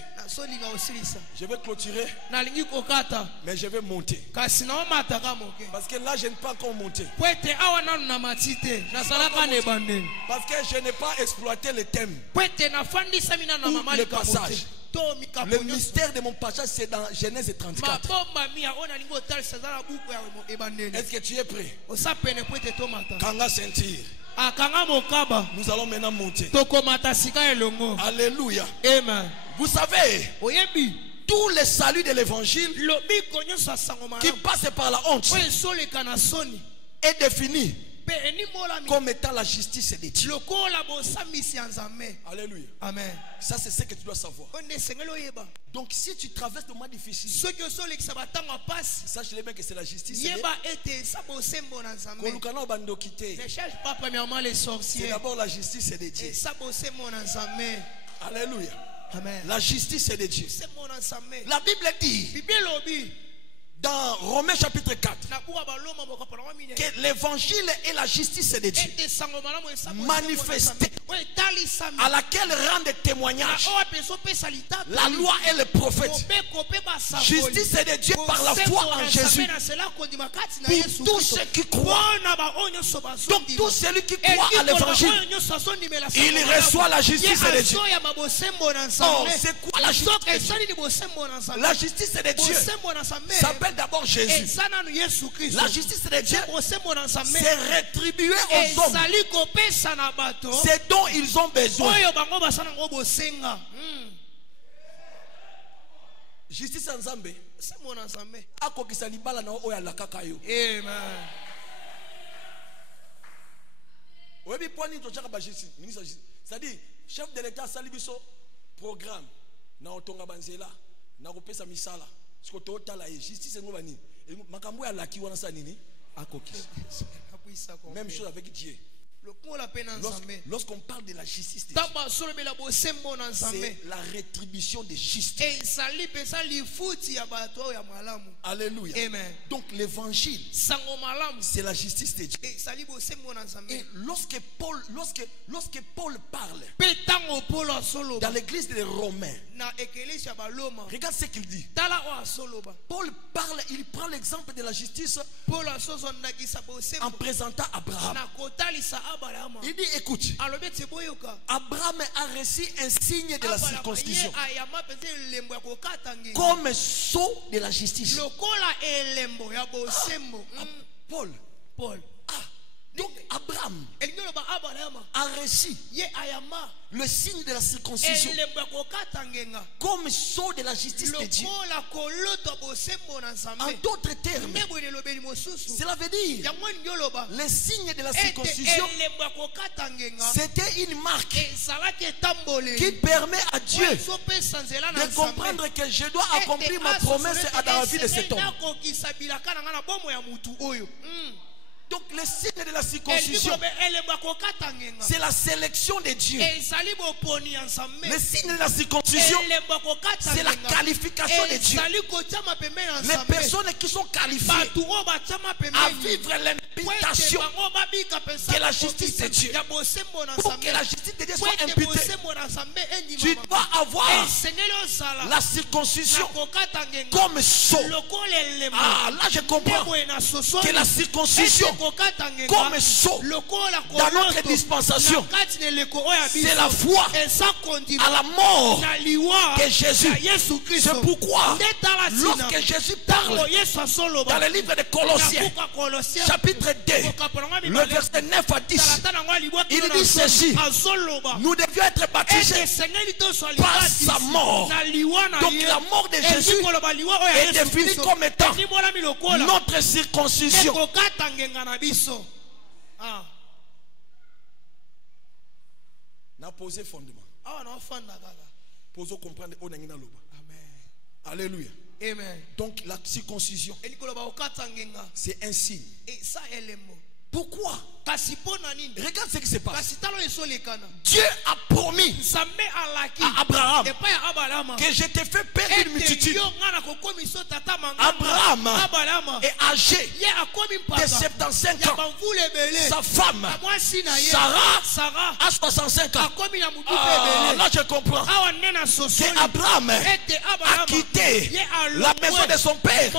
Je vais clôturer. Mais je vais monter. Parce que là je n'ai pas encore monté. Parce que je n'ai pas exploité le thème ou le passage. Le mystère de mon passage, c'est dans Genèse 34. Est-ce que tu es prêt? Kanga ceinture. Nous allons maintenant monter. Alléluia. Amen. Vous savez, tout le salut de l'évangile qui passe par la honte est défini comme étant la justice de Dieu. Alléluia. Amen. Ça c'est ce que tu dois savoir. Donc si tu traverses des moments difficiles, sache bien que c'est la justice de Dieu. Ne cherche pas premièrement les sorciers. C'est d'abord la justice de Dieu. Alléluia. Amen. La justice de Dieu. La Bible dit dans Romains chapitre 4 que l'évangile est la justice de Dieu manifestée, à laquelle rendent témoignage la loi et le prophète. Justice de Dieu par la foi en Jésus pour tous ceux qui croient. Donc tout celui qui croit à l'évangile, il reçoit la justice de Dieu. Oh, c'est quoi la justice de Dieu? La justice de Dieu s'appelle d'abord Jésus. La justice de Dieu, c'est rétribuer aux hommes ce dont ils ont besoin. Justice en Zambé. C'est-à-dire, chef de l'État salibiso programme na otonga banzela na kopesa misala siko totala justice ngo bani makambo ya laki wana sa nini akoki. Même chose avec Dieu. Lorsqu'on parle de la justice de Dieu, c'est la rétribution des justes. Alléluia. Amen. Donc l'évangile, c'est la justice de Dieu. Et lorsque Paul parle dans l'église des Romains, regarde ce qu'il dit. Paul parle, il prend l'exemple de la justice en présentant Abraham. Il dit, écoute, Abraham a reçu un signe de la circoncision comme sceau de la justice. Paul. Donc Abraham a reçu le signe de la circoncision comme sceau de la justice de Dieu. En d'autres termes, cela veut dire le signe de la circoncision, c'était une marque qui permet à Dieu de comprendre que je dois accomplir ma promesse dans la vie de cet homme. Donc le signe de la circoncision, c'est la sélection de Dieu. Le signe de la circoncision, c'est la qualification de Dieu. Les personnes qui sont qualifiées à vivre l'imputation de la justice de Dieu. Pour que la justice de Dieu soit imputée, tu dois avoir la circoncision comme sceau. Ah, là je comprends que la circoncision comme sceau dans notre dispensation, c'est la foi à la mort de Jésus. C'est pourquoi lorsque Jésus parle dans le livre de Colossiens chapitre 2 le verset 9 à 10, il dit ceci: nous devions être baptisés par sa mort. Donc la mort de Jésus est définie comme étant notre circoncision. Na posé fondement. Poso comprendre onangina loba. Amen. Alléluia. Amen. Donc la circoncision, c'est un signe. Pourquoi? Regarde ce qui se passe. Dieu a promis à Abraham que je te fais père d'une multitude. Abraham est âgé de 75 ans. Sa femme Sarah a 65 ans. Là je comprends que Abraham a quitté la maison de son père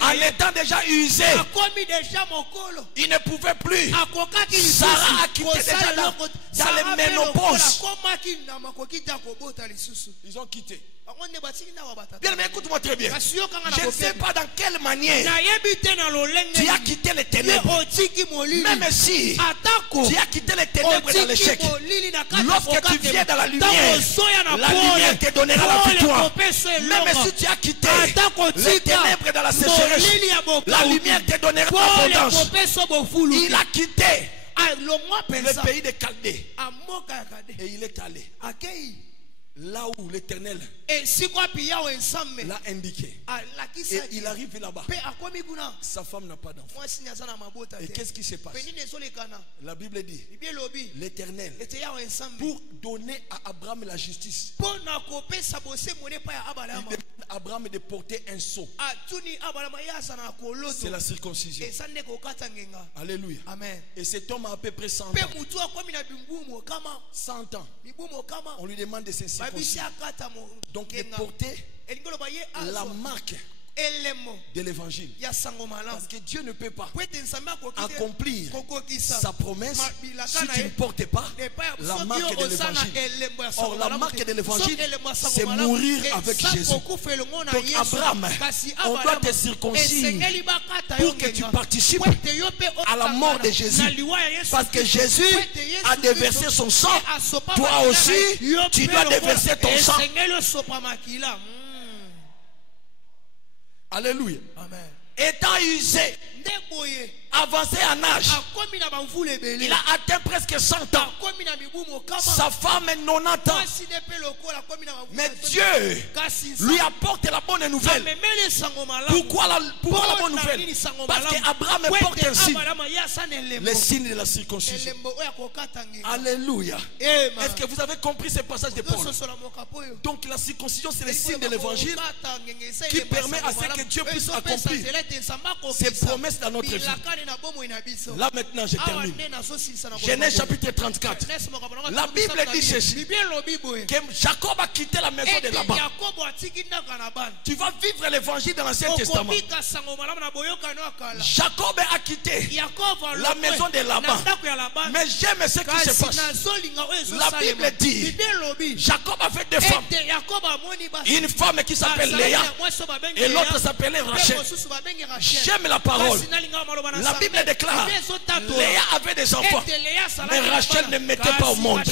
en étant déjà usé. Il ne pouvait plus. Sarah a quitté déjà dans les ménopauses. Ils ont quitté. Bien, mais écoute-moi très bien. Je ne sais pas dans quelle manière tu as quitté les ténèbres. Même si tu as quitté les ténèbres dans l'échec, lorsque tu viens dans la lumière te donnera la victoire. Même si tu as quitté les ténèbres dans la sécheresse, la lumière te donnera l'abondance. Il a quitté le pays de Chaldée et il est allé là où l'Éternel l'a indiqué. Et il arrive là-bas. Sa femme n'a pas d'enfant. Et qu'est-ce qui se passe? La Bible dit l'Éternel, pour donner à Abraham la justice, il demande à Abraham de porter un sceau. C'est la circoncision. Alléluia. Amen. Et cet homme a à peu près 100 ans. 100 ans. On lui demande de se circoncire. Donc de porter la marque de l'évangile. Parce que Dieu ne peut pas accomplir sa promesse si tu ne portes pas la marque de l'évangile. Or la marque de l'évangile, c'est mourir avec Jésus. Donc Abraham, on doit te circoncire pour que tu participes à la mort de Jésus. Parce que Jésus a déversé son sang. Toi aussi, tu dois déverser ton sang. Alléluia. Amen. Étant usé avancé en âge. Il a atteint presque 100 ans. Sa femme est 90 ans. Mais Dieu lui apporte la bonne nouvelle. Pourquoi la bonne nouvelle? Parce qu'Abraham porte un signe. Le signe de la circoncision. Alléluia. Est-ce que vous avez compris ce passage de Paul? Donc la circoncision, c'est le signe de l'évangile qui permet à ce que Dieu puisse accomplir ses promesses dans notre vie. Là maintenant je termine. Genèse chapitre 34. La Bible dit ceci, que Jacob a quitté la maison de Laban. Tu vas vivre l'évangile dans l'Ancien Testament. Jacob a quitté la maison de Laban. Mais j'aime ce qui se passe. La Bible dit, Jacob a fait deux femmes. Une femme qui s'appelle Léa et l'autre s'appelait Rachel. J'aime la parole. La Bible déclare, Léa avait des enfants, mais Rachel ne mettait pas au monde.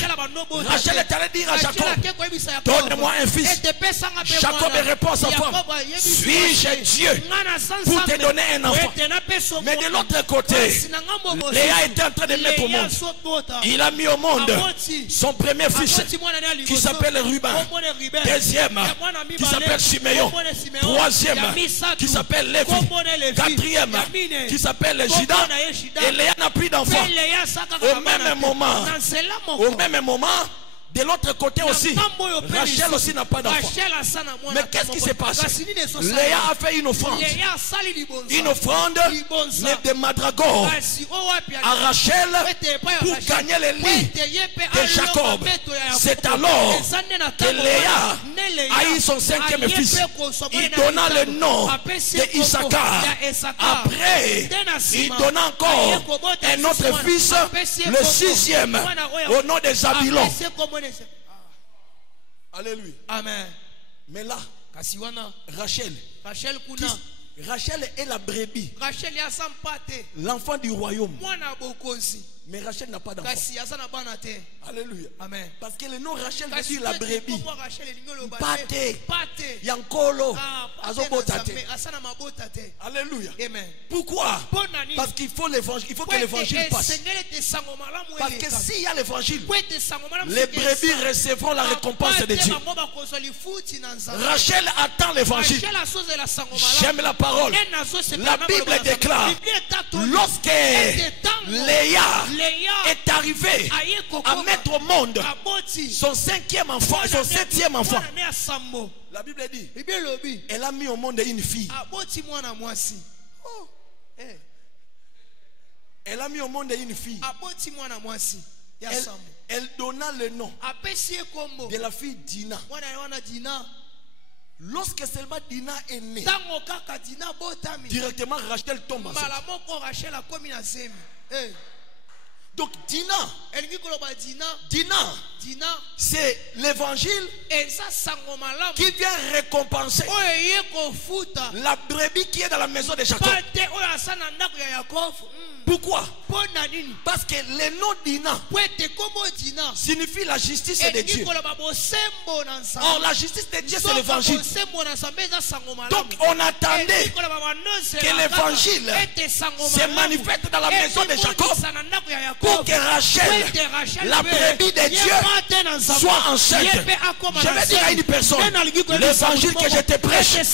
Rachel est allée dire à Jacob, donne-moi un fils. Jacob répond à sa femme, suis-je Dieu pour te donner un enfant? Mais de l'autre côté, Léa était en train de mettre au monde. Il a mis au monde son premier fils qui s'appelle Ruben, deuxième qui s'appelle Siméon, troisième qui s'appelle Lévi, quatrième qui s'appelle Judas. Et Léa n'a plus d'enfant. Au même moment, de l'autre côté aussi, Rachel aussi n'a pas d'enfant. Mais qu'est-ce qui se passe? Léa a fait une offrande de Madragore à Rachel pour gagner les lits de Jacob. C'est alors que Léa a eu son cinquième fils. Il donna le nom de Issachar. Après, il donna encore un autre fils, le sixième, au nom de Zabulon. Alléluia. Amen. Mais là, Rachel est la brebis, l'enfant du royaume. Mais Rachel n'a pas d'enfant. Alléluia. Amen. Parce que le nom Rachel veut dire la brebis. Pate. Yankolo. Alléluia. Amen. Pourquoi? Parce qu'il faut l'évangile. Il faut que l'évangile passe. Parce que s'il y a l'évangile, les brebis recevront la récompense de Dieu. Rachel attend l'évangile. J'aime la parole. La Bible déclare, lorsque Léa est arrivé à mettre au monde son cinquième enfant, son septième enfant, la Bible dit, elle a mis au monde une fille. Elle a mis au monde une fille. Elle donna le nom de la fille Dina. Lorsque seulement Dina est née, directement Rachel tombe enceinte. Donc Dina, c'est l'évangile qui vient récompenser la brebis qui est dans la maison de Jacob. Pourquoi? Parce que le nom Dina signifie la justice de Dieu. Or la justice de Dieu c'est l'évangile. Donc on attendait que l'évangile se manifeste dans la maison de Jacob pour que Rachel, la brebis de Dieu, soit enceinte. Je vais dire à une personne, l'évangile que je te prêche te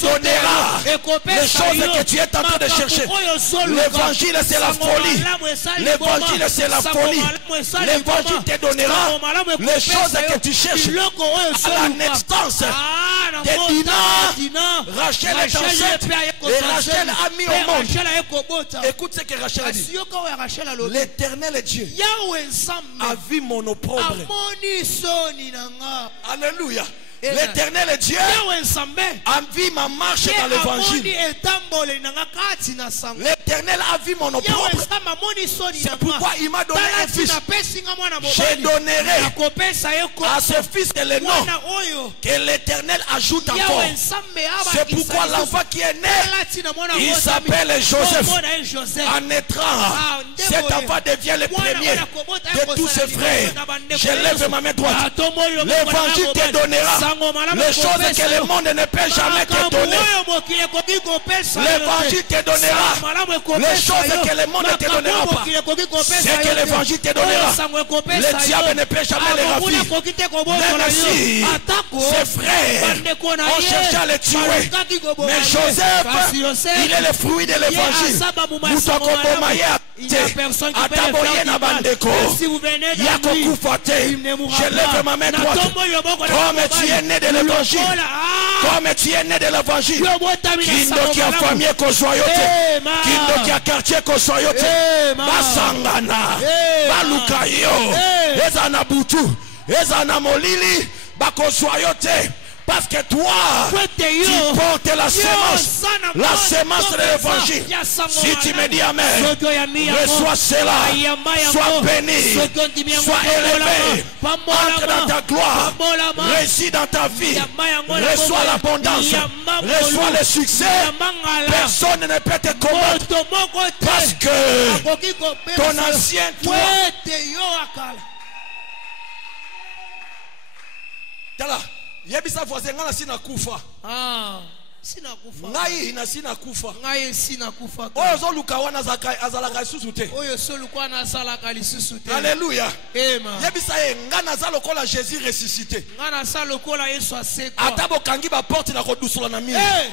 donnera les choses que tu es en train de chercher. L'évangile c'est la folie. L'évangile c'est la folie. L'évangile te donnera les choses que tu cherches. À la naissance de Dina, Rachel est enceinte et Rachel a mis au monde. Écoute ce que Rachel a dit. L'Éternel Dieu a vu mon opprobre. Alléluia. L'Éternel Dieu a vu ma marche dans l'évangile. L'Éternel a vu mon opprobre. C'est pourquoi il m'a donné un fils. Je donnerai à ce fils le nom que l'Éternel ajoute encore. C'est pourquoi l'enfant qui est né, il s'appelle Joseph. En naîtrant, cet enfant devient le premier de tous ses frères. Je lève ma main droite. L'évangile te donnera les choses que le monde ne peut jamais te donner. L'évangile te donnera Les choses que le monde ne te donnera pas, c'est que l'évangile te donnera. Le diable ne peut jamais les ravir. Même si ses frères ont cherché à le tuer, mais Joseph, il est le fruit de l'évangile. Je lève ma main droite. Comme tu es né de l'évangile, comme tu es né de l'évangile, Kindoki a famille kosoyote, Kindoki a quartier kosoyote, Basangana, Balukayo, Ezana Butu, Ezana Molili, Bakosoyote. Parce que toi, tu portes la sémence de l'évangile. Si tu me dis Amen, reçois cela, sois béni, sois élevé, entre dans ta gloire, réussis dans ta vie, reçois l'abondance, reçois le succès. Personne ne peut te combattre parce que ton ancien toi. Yebisa voisin ngana sina kufa. Sina kufa. Ngai na sina kufa. Ngai sina kufa. Oyo zo lukawa na azalaka lisusu te. Oyo so lukwa na azalaka lisusu te. Alléluia. Amen. Yebisa ye ngana za lokola Jésus ressuscité. Ngana sa lokola Yesu aseko. Atabo kangi ba porte na kodusola na mire.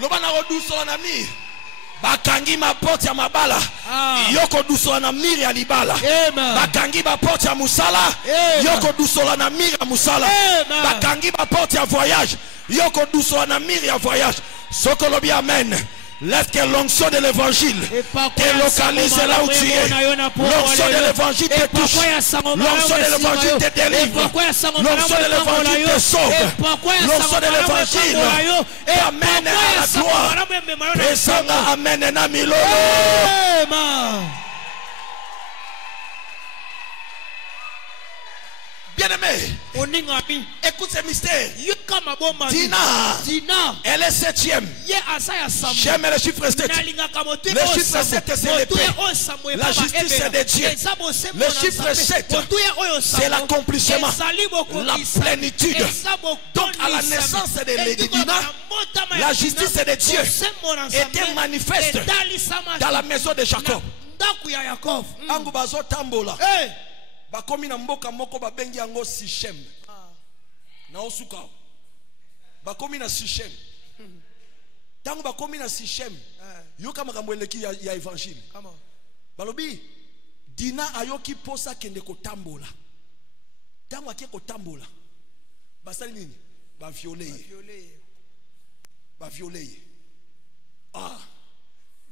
Loba na kodusola na mire. Bakangi ma porte ya mabala yoko dusola na mire ya libala. Bakangi ba porte ya musala yoko dusola na mire ya musala. Bakangi ba porte ya voyage yoko dusola na mire ya voyage. Sokolo bi amen. Laisse que l'onction de l'évangile te localise là où tu es. L'onction de l'évangile te touche. L'onction de l'évangile te délivre. L'onction de l'évangile te sauve. L'onction de l'évangile t'amène à la gloire. Pesanga amène na milolo. Bien-aimé, écoute ce mystère. Dina, elle est 7e. J'aime le chiffre 7. Le chiffre 7, c'est l'épée. La justice, c'est de Dieu. Le chiffre 7, c'est l'accomplissement, la plénitude. Donc, à la naissance de Dina, la justice de Dieu était manifeste dans la maison de Jacob. Angubazo tambola. Bakomi na mboka moko babengi yango Sichem. Na osuka. Bakomi na Sichem. Tango bakomi na Sichem. Yoka makambo eleki ya évangile. Balobi Dina ayoki posa kende ko tambola. Tango akie ko tambola. Basali nini? Ba violer.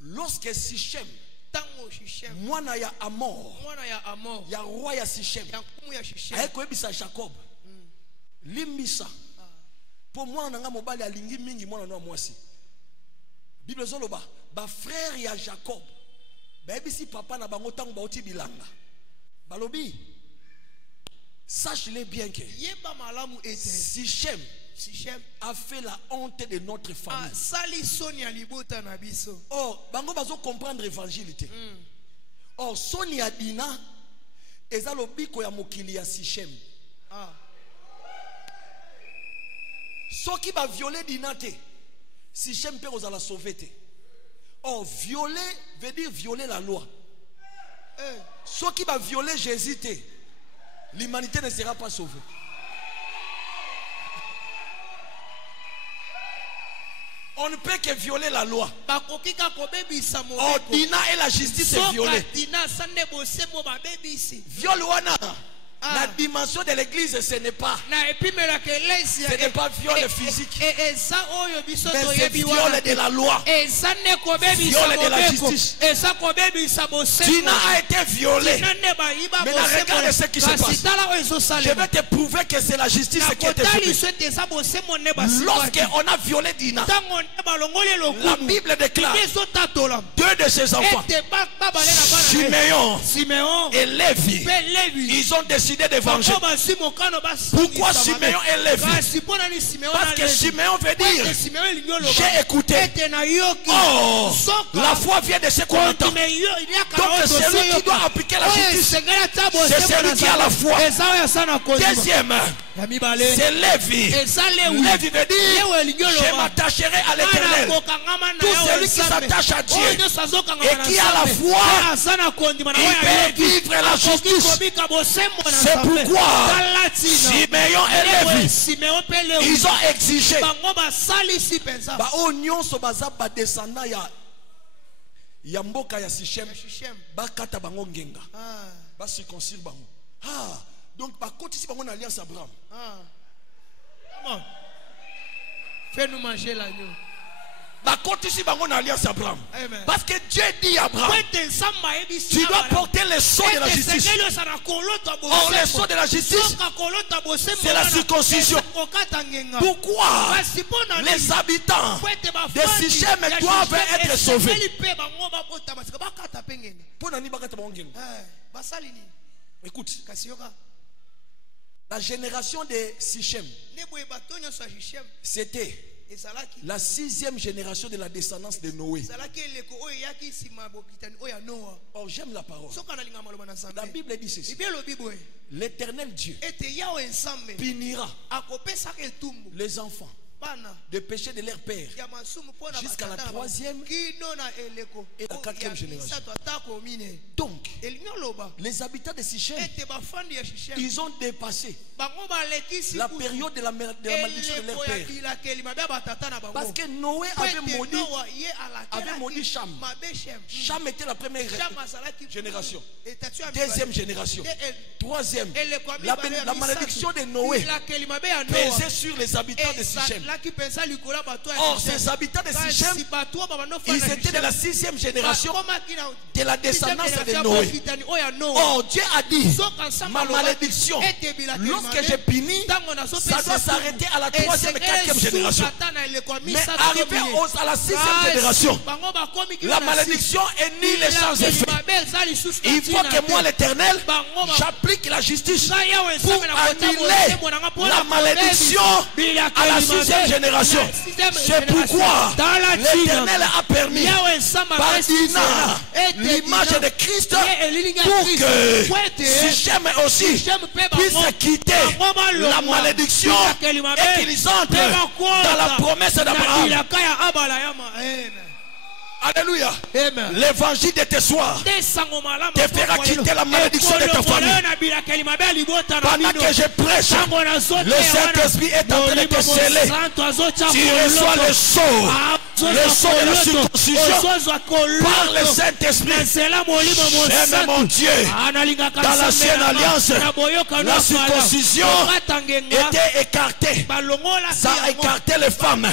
Lorsque Sichem mwana ya Amor ya roi ya Sichem ayeko ebisa Jacob limbisa po mwana nanga mobali alingi mingi mwana no mwasi. Bible zoloba ba frère ya Jacob ba ebisi papa na bango tango bauti bilanga balobi sache-le bien que Sichem a fait la honte de notre famille. Oh, bango bazo comprendre l'évangile. Oh, Sonia Dina eza lobiko ya mokili ya Sichem. Soki ba violer Dina te, Sichem peut ozala sauver te. Oh, violer veut dire violer la loi. Soki ba violer Jésus te, l'humanité ne sera pas sauvée. On ne peut que violer la loi. Oh, Dina et la justice est violée. Viol wana. La dimension de l'église, ce n'est pas viol physique, mais c'est viol de la loi, viol de la justice. Dina a été violée. Maintenant regarde ce qui se passe. Je vais te prouver que c'est la justice qui était violée. Lorsqu'on a violé Dina, la Bible déclare deux de ses enfants, Siméon et Lévi, ils ont décidé décidé de venger. Pourquoi Siméon est Lévi? Parce que Siméon veut dire j'ai écouté. Oh, la foi vient de ce qu'on entend. Donc celui qui doit appliquer la justice, c'est celui qui a la foi. Deuxième, c'est Lévi. Lévi veut dire je m'attacherai à l'Éternel. Tout celui qui s'attache à Dieu et qui a la foi, il peut vivre la justice. C'est pourquoi Siméon et Lévi, ils ont exigé descendant ya mboka ya Sichem bakata bango ngenga ba circoncire bango. Donc ba kotisi bango na alliance Abraham. Comment? Fais-nous manger l'agneau. Parce que Dieu dit à Abraham, tu dois porter le sceau de la justice. Or le sceau de la justice, c'est la circoncision. Pourquoi les habitants de Sichem doivent être sauvés? Écoute, la génération de Sichem, c'était la 6e génération de la descendance de Noé. Or j'aime la parole. La Bible dit ceci: l'Éternel Dieu punira les enfants de péché de leur père jusqu'à la 3e et la 4e génération. Donc les habitants de Sichem, ils ont dépassé la période de la malédiction de leur père. Parce que Noé avait maudit Cham. Cham était la première génération, 2e génération, 3e. La malédiction de Noé pesait sur les habitants de Sichem. Or ces habitants de Sichem, ils étaient de la 6e génération de la descendance de Noé. Or Dieu a dit, ma malédiction, lorsque j'ai puni, ça doit s'arrêter à la 3e et 4e génération. Mais arrivé à la 6e génération, la malédiction est nulle et sans effet. Il faut que moi l'Éternel, j'applique la justice pour annuler la malédiction à la 6e génération. C'est pourquoi l'Éternel a permis par Dina l'image de Christ pour que Sichem aussi puisse quitter la malédiction et qu'ils entrent dans la promesse d'Abraham. Alléluia. L'évangile de tes soirs te fera quitter la malédiction de ta famille. Pendant que je prêche, le Saint-Esprit est en train de te sceller. Tu reçois le sceau de la circoncision par le Saint-Esprit. J'aime mon Dieu. Dans l'ancienne alliance, la circoncision était écartée. Ça a écarté les femmes.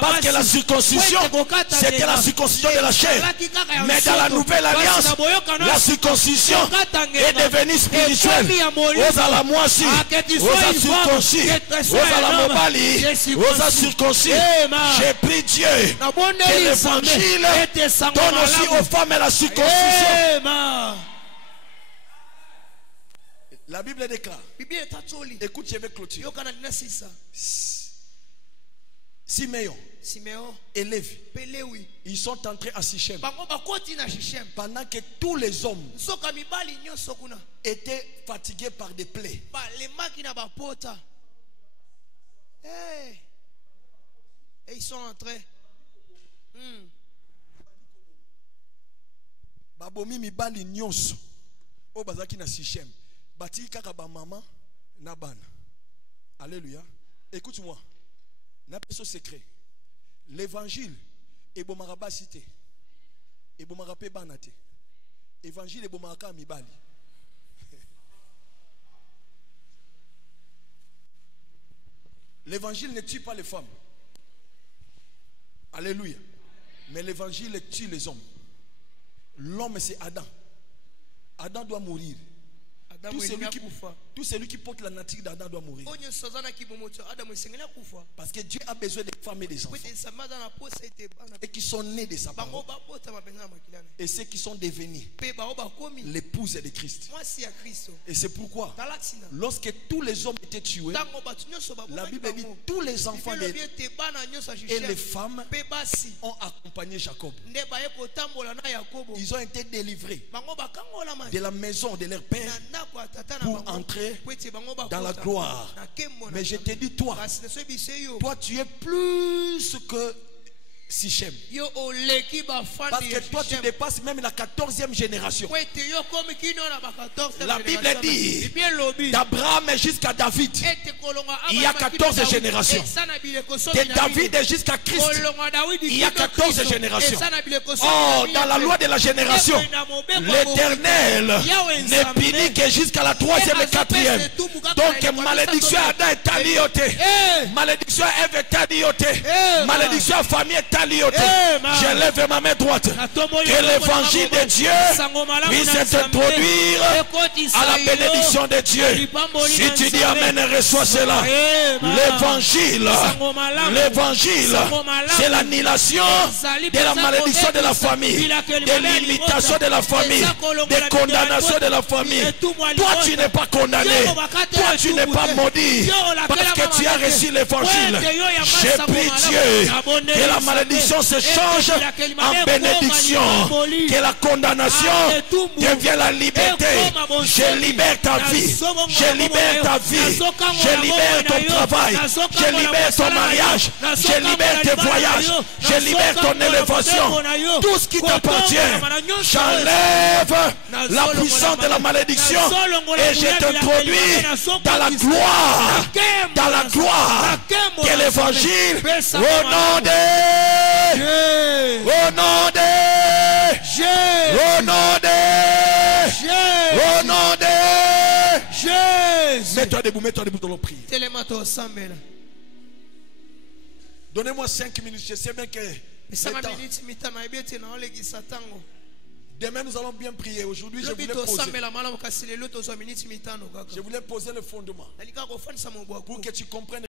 Parce que la circoncision, c'était la circoncision de la chair. Mais dans la nouvelle alliance, la circoncision est devenue spirituelle. Osa moisi, osa circoncis, osa la mobali, osa circoncis. J'ai pris Dieu que l'évangile donne aussi aux femmes la circoncision. La Bible déclare. Écoute, je vais clôturer. Siméon et Lévi, ils sont entrés à Sichem pendant que tous les hommes étaient fatigués par des plaies. Et ils sont entrés. Babomi mibali nyonso o bazaki na Sichem bati kaka ba mama na bana. Alléluia. Écoute-moi. N'a pas ce secret. L'évangile est bon maraba cité. Et bon marapé banate. Évangile est bon maraka mibali. L'évangile ne tue pas les femmes. Alléluia. Mais l'évangile tue les hommes. L'homme c'est Adam. Adam doit mourir. Tout celui qui porte la nature d'Adam doit mourir. Parce que Dieu a besoin des femmes et des enfants. Et qui sont nés de sa parole. Et ceux qui sont devenus l'épouse de Christ. Et c'est pourquoi, lorsque tous les hommes étaient tués, la Bible dit tous les enfants et les femmes ont accompagné Jacob. Ils ont été délivrés de la maison de leur père pour entrer dans la gloire. Mais je te dis, toi tu es plus que Sichem. Parce que toi tu dépasses même la 14e génération. La Bible dit d'Abraham jusqu'à David il y a 14 générations. De David jusqu'à Christ il y a 14 générations. Oh, dans la loi de la génération, l'Éternel n'est puni que jusqu'à la 3e et 4e. Donc malédiction à Adam est alliotée, malédiction à Ève est alliotée, malédiction à famille est. Je lève ma main droite. Que l'évangile de Dieu puisse t'introduire à la bénédiction de Dieu. Si tu dis Amen, reçois cela. L'évangile, c'est l'annulation de la malédiction de la famille, de l'imitation de la famille, de condamnation de la famille. Toi, tu n'es pas condamné. Toi, tu n'es pas maudit. Parce que tu as reçu l'évangile. J'ai pris Dieu que la malédiction se change en bénédiction, que la condamnation devient la liberté. Je libère ta vie, je libère ta vie, je libère ton travail, je libère ton mariage, je libère tes voyages, je libère ton élévation. Tout ce qui t'appartient, j'enlève la puissance de la malédiction et je t'introduis dans la gloire, dans la gloire. Que l'évangile au nom de au nom de Jésus. Au nom de Jésus. Au nom de Jésus. Mets-toi debout dans le prière. Donnez-moi 5 minutes. Je sais bien que demain nous allons bien prier. Aujourd'hui je voulais poser le fondement pour que tu comprennes.